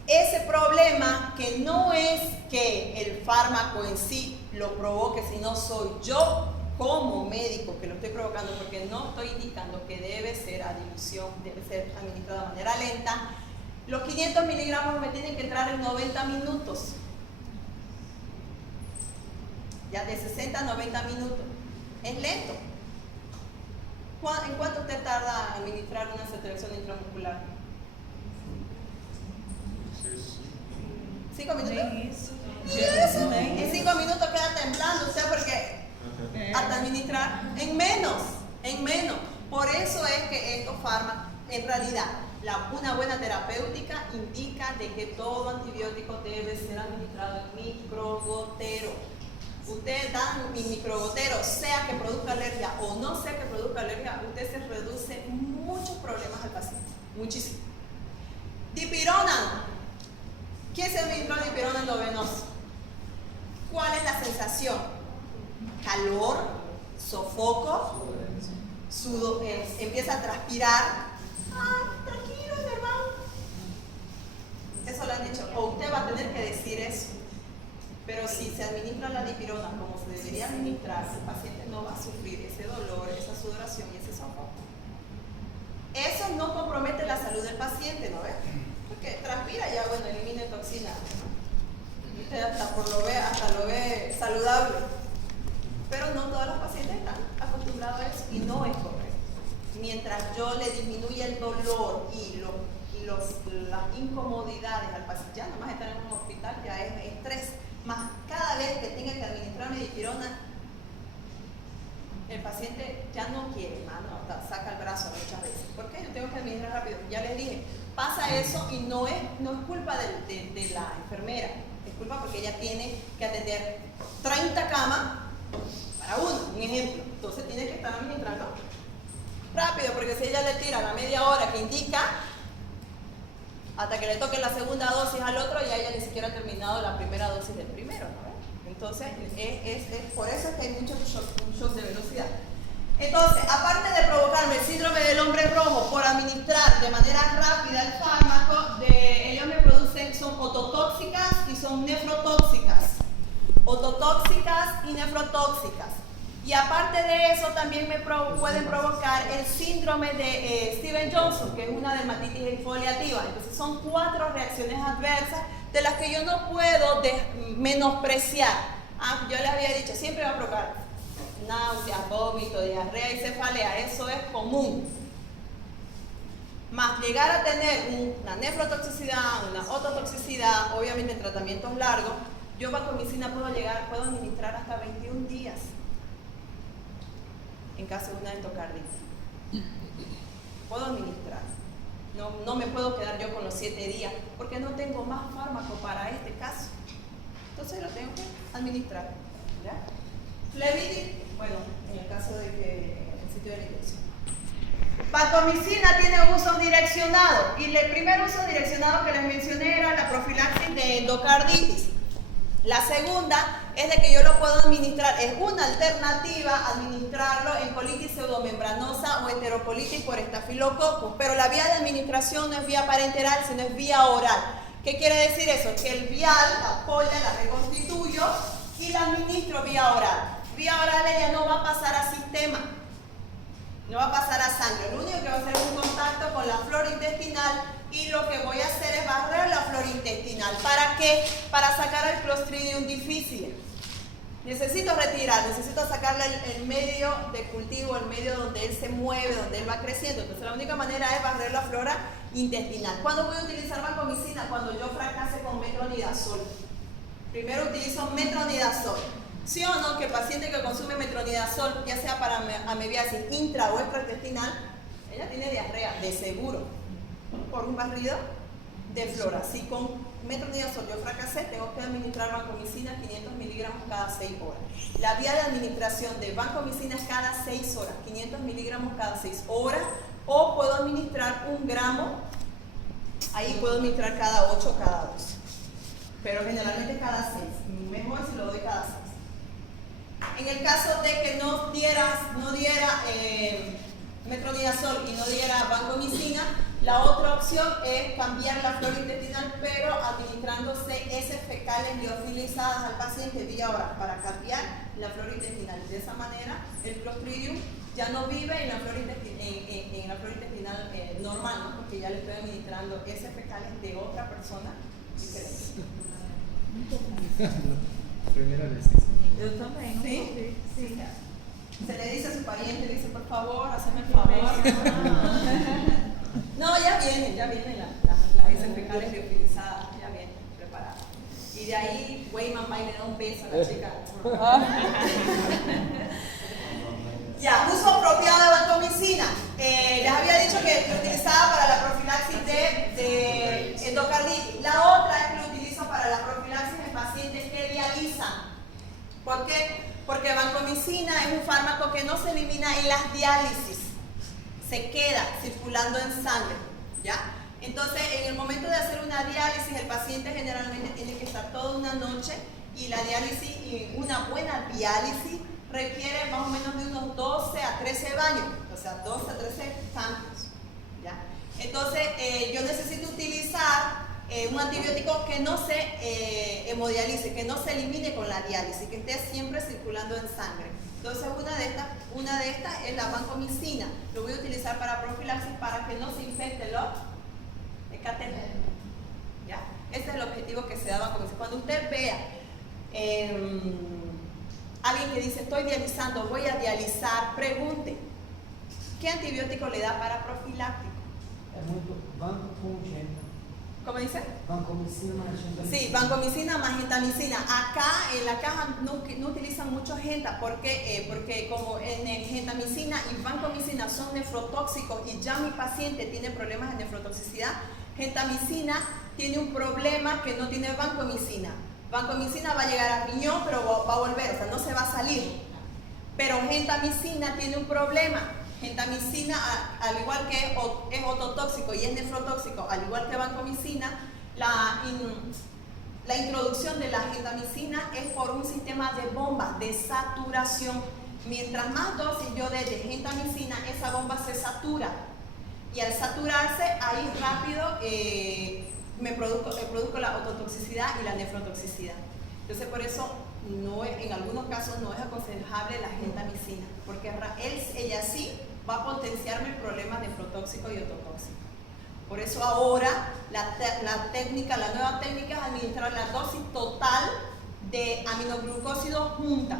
ese problema, que no es que el fármaco en sí lo provoque, sino soy yo como médico que lo estoy provocando, porque no estoy indicando que debe ser a dilución, debe ser administrado de manera lenta. Los 500 miligramos me tienen que entrar en 90 minutos. Ya de 60 a 90 minutos. Es lento. ¿En cuánto usted tarda en administrar una ceftriaxona intramuscular? ¿5 minutos? ¿Y eso? En 5 minutos queda temblando usted porque hasta administrar en menos. Por eso es que estos fármacos, en realidad, una buena terapéutica indica de que todo antibiótico debe ser administrado en microgotero. Usted da un microgotero, sea que produzca alergia o no sea que produzca alergia, usted se reduce muchos problemas al paciente, muchísimo. Dipirona. ¿Quién se administró dipirona endovenoso? ¿Cuál es la sensación? Calor, sofoco, empieza a transpirar. Tranquilo, hermano. Eso lo han dicho. O usted va a tener que decir eso. Pero si se administra la dipirona como se debería administrar, el paciente no va a sufrir ese dolor, esa sudoración y ese sofoco. Eso no compromete la salud del paciente, ¿no ves? Porque transpira ya, bueno, elimina toxina. Usted hasta lo ve saludable. Pero no todos los pacientes están acostumbrados a eso y no es correcto. Mientras yo le disminuya el dolor y las incomodidades al paciente, ya nomás estar en un hospital ya es estrés. Más cada vez que tenga que administrarme dipirona, el paciente ya no quiere, hasta saca el brazo muchas veces. ¿Por qué? Yo tengo que administrar rápido. Ya les dije, pasa eso y no es culpa de la enfermera, es culpa porque ella tiene que atender 30 camas para uno, un ejemplo. Entonces tiene que estar administrando rápido, porque si ella le tira la media hora que indica, hasta que le toque la segunda dosis al otro, ya ella ni siquiera ha terminado la primera dosis del primero, ¿no? Entonces, por eso es que hay muchos shock de velocidad. Entonces, aparte de provocarme el síndrome del hombre rojo por administrar de manera rápida el fármaco, ellos me producen, son ototóxicas y son nefrotóxicas. Ototóxicas y nefrotóxicas. Y aparte de eso, también me pueden provocar el síndrome de Stevens-Johnson, que es una dermatitis exfoliativa. Entonces, son 4 reacciones adversas de las que yo no puedo menospreciar. Yo les había dicho, siempre va a provocar náuseas, vómito, diarrea y cefalea. Eso es común. Más llegar a tener una nefrotoxicidad, una ototoxicidad, obviamente en tratamientos largos, yo vancomicina puedo administrar hasta 21 días. En caso de una endocarditis. Puedo administrar. No me puedo quedar yo con los 7 días porque no tengo más fármaco para este caso. Entonces lo tengo que administrar. ¿Ya? Flebitis, bueno, en el caso de que en el sitio de la inyección. Vancomicina tiene uso direccionado y el primer uso direccionado que les mencioné era la profilaxis de endocarditis. La segunda es de que yo lo puedo administrar, es una alternativa administrarlo en colitis pseudomembranosa o enterocolitis por estafilococcus, pero la vía de administración no es vía parenteral, sino es vía oral. ¿Qué quiere decir eso? Que el vial, la polla, la reconstituyo y la administro vía oral. Vía oral ella no va a pasar a sistema, no va a pasar a sangre, lo único que va a hacer es un contacto con la flora intestinal y lo que voy a hacer es barrer la flora intestinal. ¿Para qué? Para sacar el Clostridium difficile. Necesito sacarle el medio de cultivo, el medio donde él se mueve, donde él va creciendo. Entonces la única manera es barrer la flora intestinal. ¿Cuándo voy a utilizar vancomicina? Cuando yo fracase con metronidazol. Primero utilizo metronidazol. ¿Sí o no? Que el paciente que consume metronidazol, ya sea para amebiasis intra o extraintestinal, ella tiene diarrea, de seguro, por un barrido de flora. Si con metronidazol yo fracasé, tengo que administrar vancomicina 500 miligramos cada 6 horas. La vía de administración de vancomicina es cada 6 horas, 500 miligramos cada 6 horas, o puedo administrar 1 gramo, ahí puedo administrar cada 8 o cada 12, pero generalmente cada 6, mejor si lo doy cada 6. En el caso de que no diera metronidazol y no diera vancomicina, la otra opción es cambiar la flora intestinal, pero administrándose heces fecales liofilizadas al paciente vía oral para cambiar la flora intestinal. De esa manera, el Clostridium ya no vive en la flora intestinal normal, ¿no? Porque ya le estoy administrando heces fecales de otra persona diferente. Primera vez que se... Eu também. ¿Sí? Sí. Se le dice a su pariente, le dice, por favor, hazme el favor. No, ya vienen las heces fecales liofilizadas, ya vienen preparadas. Y de ahí Weyman va y le da un beso a la chica. Ya, uso apropiado de vancomicina. Les había dicho que lo utilizaba para la profilaxis de endocarditis. La otra es que lo utilizo para la profilaxis en pacientes que dializan. ¿Por qué? Porque vancomicina es un fármaco que no se elimina en las diálisis. Se queda circulando en sangre. ¿Ya? Entonces, en el momento de hacer una diálisis, el paciente generalmente tiene que estar toda una noche y la diálisis, y una buena diálisis, requiere más o menos de unos 12 a 13 baños, o sea, 12 a 13 tantos. ¿Ya? Entonces, yo necesito utilizar un antibiótico que no se hemodialice, que no se elimine con la diálisis, que esté siempre circulando en sangre. Entonces, una de estas es la vancomicina. Lo voy a utilizar para profilaxis para que no se infecte los catéteres. ¿Ya? Ese es el objetivo que se da vancomicina. Cuando usted vea alguien que dice, estoy dializando, voy a dializar, pregunte, ¿qué antibiótico le da para profiláctico? Es muy vancomicina. ¿Cómo dice? Vancomicina más gentamicina. Sí, vancomicina más gentamicina. Acá en la caja no utilizan mucho genta. ¿Por qué? Porque como en gentamicina y vancomicina son nefrotóxicos y ya mi paciente tiene problemas de nefrotoxicidad, gentamicina tiene un problema que no tiene vancomicina. Vancomicina va a llegar al riñón, pero va a volver, o sea, no se va a salir. Pero gentamicina tiene un problema. Gentamicina, al igual que es ototóxico y es nefrotóxico, al igual que vancomicina, la introducción de la gentamicina es por un sistema de bombas de saturación. Mientras más dosis yo dé de gentamicina, esa bomba se satura. Y al saturarse, ahí rápido produzco la ototoxicidad y la nefrotoxicidad. Entonces, por eso, en algunos casos no es aconsejable la gentamicina, porque ella sí va a potenciarme el problema nefrotóxico y ototóxico. Por eso ahora la nueva técnica es administrar la dosis total de aminoglucósidos juntas.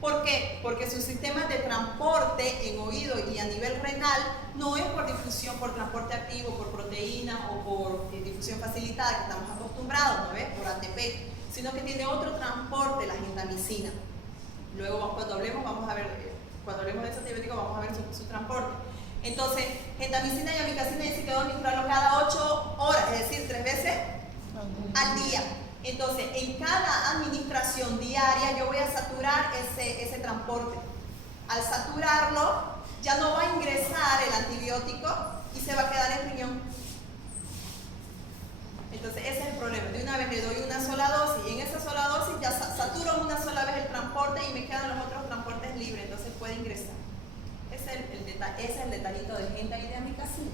¿Por qué? Porque su sistema de transporte en oído y a nivel renal no es por difusión, por transporte activo, por proteína o por difusión facilitada, que estamos acostumbrados, ¿no ves? Por ATP, sino que tiene otro transporte, la gentamicina. Luego, cuando hablemos de ese antibiótico, vamos a ver su transporte. Entonces, gentamicina y amicacina dice que debo administrarlo cada 8 horas, es decir, 3 veces al día. Entonces, en cada administración diaria yo voy a saturar ese transporte. Al saturarlo, ya no va a ingresar el antibiótico y se va a quedar en riñón. Entonces, ese es el problema. De una vez le doy una sola dosis y en esa sola dosis ya saturo una sola vez el transporte y me quedan los otros transportes libres, entonces puede ingresar. Ese es el detallito de genta y de amicacina.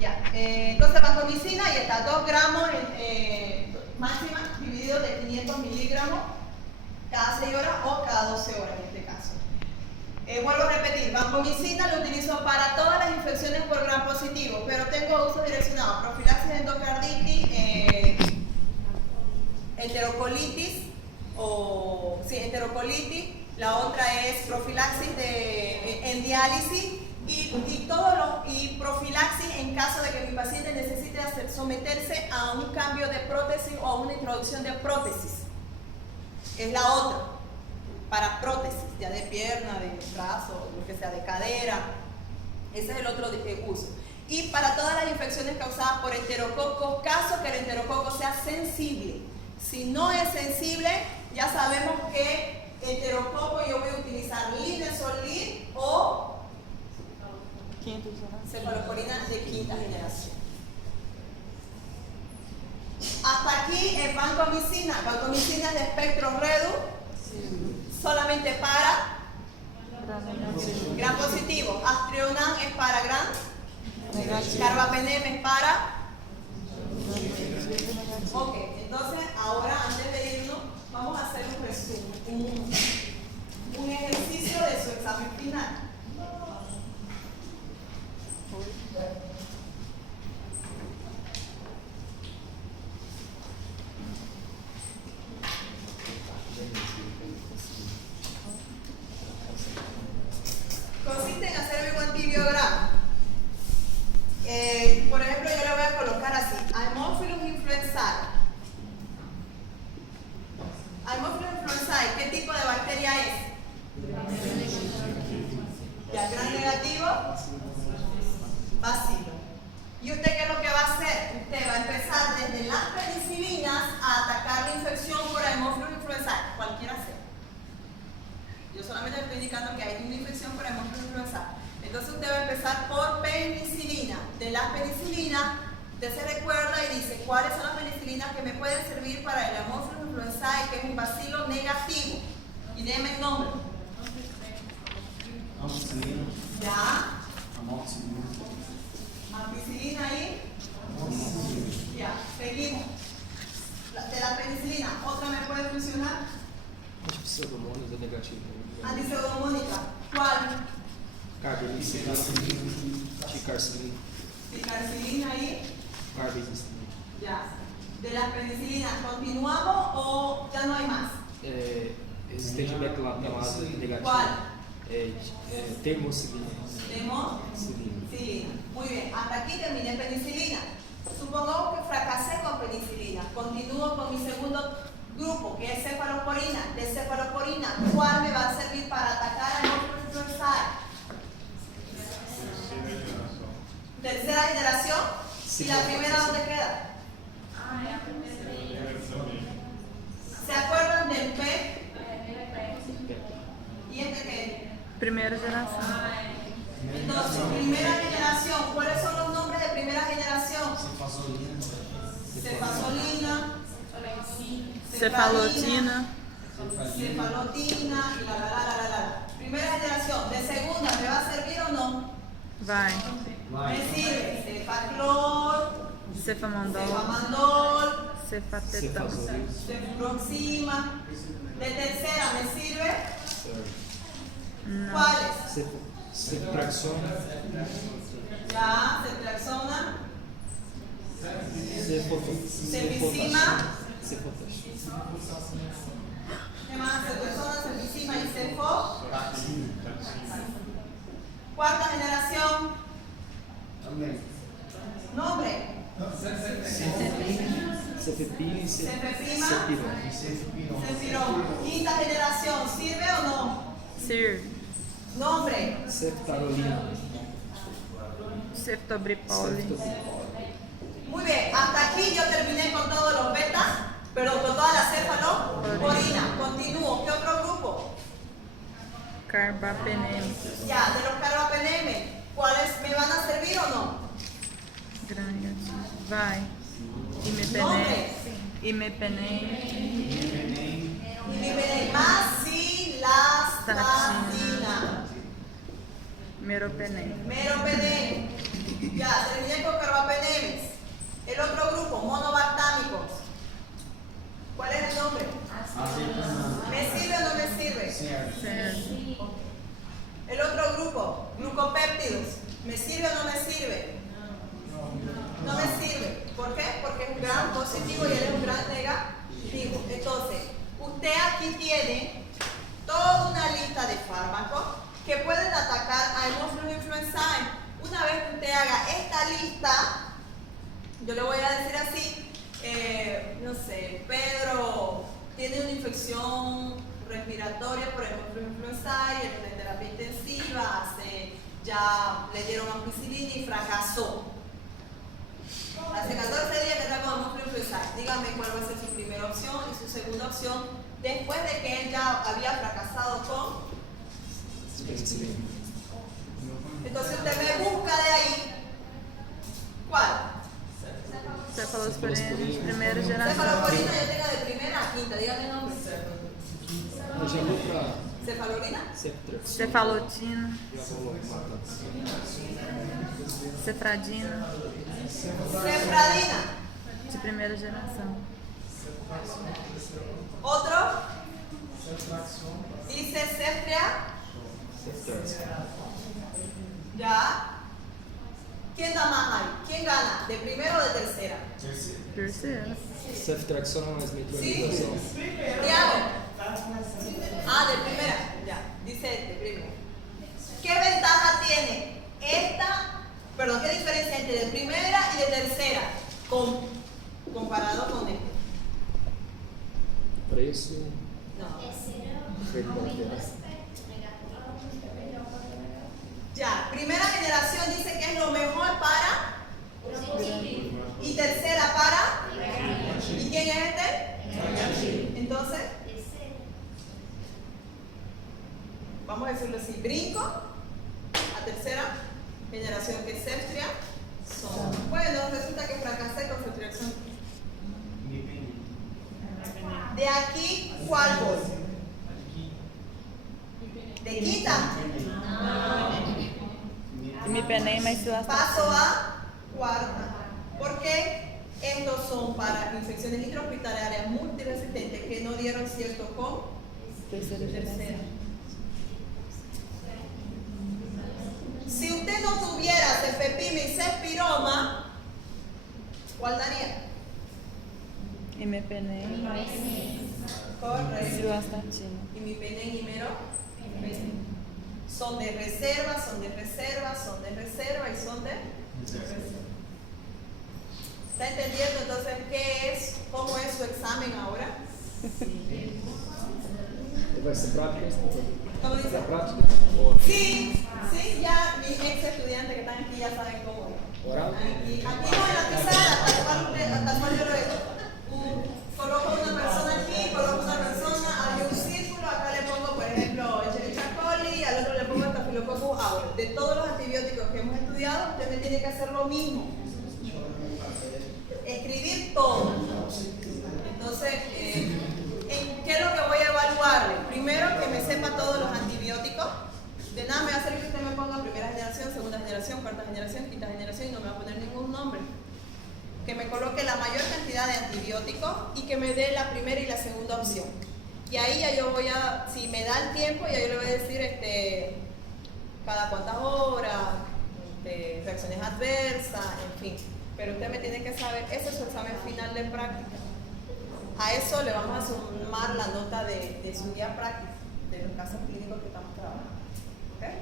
Ya, entonces vancomicina y está 2 gramos máxima dividido de 500 miligramos cada 6 horas o cada 12 horas en este caso. Vuelvo a repetir, vancomicina lo utilizo para todas las infecciones por gram positivo, pero tengo uso direccionado, profilaxis de endocarditis, enterocolitis, enterocolitis, la otra es profilaxis en diálisis y profilaxis en caso de que mi paciente necesite someterse a un cambio de prótesis o a una introducción de prótesis. Es la otra. Para prótesis, ya de pierna, de brazo, lo que sea, de cadera. Ese es el otro uso. Y para todas las infecciones causadas por enterococos, caso que el enterococo sea sensible. Si no es sensible, ya sabemos que enterococo yo voy a utilizar linezolid o cefalosporina de 5ª generación. Hasta aquí el vancomicina. Vancomicina es de espectro redu, solamente para gram positivo. Astrionam es para gram, carbapenem es para. Ok, entonces ahora antes de irnos vamos a hacer un resumen, un ejercicio de su examen final. Consiste en hacer un antibiograma. Por ejemplo, yo le voy a colocar así: Haemophilus influenzae. indicando que hay una infección por hemófilos influenzae. Entonces usted va a empezar por penicilina. De las penicilinas, usted se recuerda y dice cuáles son las penicilinas que me pueden servir para el hemófilos influenzae, que es un bacilo negativo. Y déme el nombre. Amoxicilina. Ya. Amoxicilina. Ampicilina ahí. Ya, seguimos. De la penicilina, ¿otra me puede funcionar? Acho que pseudomonas é negativo. Antipseudomónica. ¿Cuál? Carbenicilina. Ticarcilina. Ticarcilina ahí. Carbamazepina. Ya. De las penicilinas, ¿continuamos o ya no hay más? Resistente beclamato negativo. ¿Cuál? Termocilina. Silina. Muy bien, hasta aquí terminé penicilina. Supongamos que fracasé con penicilina. Continúo con mi segundo grupo, que es cefalosporina. De cefalosporina, ¿cuál me va a servir para atacar al hemófilos influenzae? Tercera generación. ¿Y la primera dónde queda? ¿Se acuerdan del P? ¿Y este qué? Primeira geração. Entonces, primera generación. ¿Cuáles son los nombres de primera generación? Cefazolina, Cefalotina. cefalotina y la. Primera generación. ¿De segunda me va a servir o no? Vai. Me sirve cefaclor, Cefamandol. cefamandol, Cefatetão. cefuroxima. De tercera me sirve. Não. ¿Cuáles? Ceftraxona. Ya, ceftriaxona, Cefocima. Cefotax. ¿qué más? Ceftriaxona, cefixima y cefo. Cuarta generación. Nombre. Cefepime e Cefepima. Cepirol. Cefirón. Quinta generación. ¿Sirve o no? Sir. Nombre. Ceftarolina. Ceftobripoli. Muy bien. Hasta aquí yo terminé con todos los betas, pero con toda la cefalosporina. Continúo. ¿Qué otro grupo? Carbapenem. Ya, de los carbapenem. ¿Cuáles me van a servir o no? Grande. Vai. Nombre. Imepenem. Macilastacina. Meropenem. Meropenem. Ya, terminé con carbapenemes. El otro grupo, monobactámicos. ¿Cuál es el nombre? ¿Me sirve o no me sirve? Certo. El otro grupo, glucopéptidos. ¿Me sirve o no me sirve? No me sirve. ¿Por qué? Porque es un gran positivo y él es un gran negativo. Entonces, usted aquí tiene toda una lista de fármacos que pueden atacar a hemófilos influenzae. Una vez que usted haga esta lista, yo le voy a decir así, no sé, Pedro tiene una infección respiratoria por hemófilos influenzae, está en terapia intensiva, ya le dieron ampicilina y fracasó. Hace 14 días que está con hemófilos influenzae. Dígame cuál va a ser su primera opción y su segunda opción después de que él ya había fracasado con. Entonces usted me busca de ahí. ¿Cuál? Cefalosporina. Primeira geração. Cefalosporina yo tengo de primera a quinta. Dígame el nombre. Eu já vou para Cefalorina. Ceftrax. Cefalotina. Já vou matar. Cefradina. Cefradina. De primeira geração. Otro. Dice Cefria. Ceftrax. Ya. ¿Quién da más ahí? ¿Quién gana? ¿De primera o de tercera? Terceira. Ceftraxona mais Sí. metronização. Briago. Ah, de primera. Ya. Dice de primera. ¿Qué ventaja tiene esta? Perdón, ¿qué diferencia entre de primera y de tercera comparado con este? Preço. No. Frequência. Ya, primera generación dice que es lo mejor para y tercera para. ¿Y quién es este? Entonces, vamos a decirlo así, brinco a tercera generación, que es Ceftriaxona. Bueno, resulta que fracasé con Ceftriaxona. De aquí, ¿cuál voy? ¿De quinta? Imipenema y Paso Silastacina. a cuarta. ¿Por qué? Estos son para infecciones intrahospitalarias multiresistentes que no dieron cierto con Tercera tercera. geración. Si usted no tuviera cefepime y cefpiroma, ¿cuál daría? Imipenema y Correcto. Silastacina. Y mi pene y mero son de reserva, son de reserva, son de reserva y son de reserva. ¿Está entendiendo entonces qué es, cómo es su examen ahora? Vai ser prática? ¿Cómo dice? La prática? Ou Sí, sí, ya mis ex estudiantes que están aquí ya saben cómo es. oral? Aquí no en la pizarra, hasta cual yo lo he hecho. Coloco una persona aquí, coloco una persona, hay un círculo, acá le pongo, por ejemplo, Escherichia coli, al otro le pongo Staphylococcus aureus. De todos los antibióticos que hemos estudiado, usted me tiene que hacer lo mismo. Escribir todo. Entonces, ¿qué es lo que voy a evaluarle? Primero, que me sepa todos los antibióticos. De nada me va a servir que usted me ponga primera generación, segunda generación, cuarta generación, quinta generación y no me va a poner ningún nombre. Que me coloque la mayor cantidad de antibióticos y que me dé la primera y la segunda opción. Y ahí ya yo voy a, si me da el tiempo, ya yo le voy a decir cada cuántas horas, reacciones adversas, en fin. Pero usted me tiene que saber, ese es su examen final de práctica. A eso le vamos a sumar la nota de su guía práctica, de los casos clínicos que estamos trabajando. ¿Okay?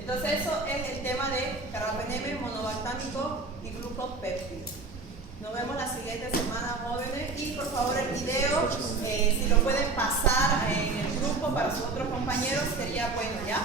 Entonces eso es el tema de carbapenemes, monobactámico y glucopéptido. Nos vemos la siguiente semana, jóvenes. Y por favor el video, si lo pueden pasar en el grupo para sus otros compañeros, sería bueno, ¿ya?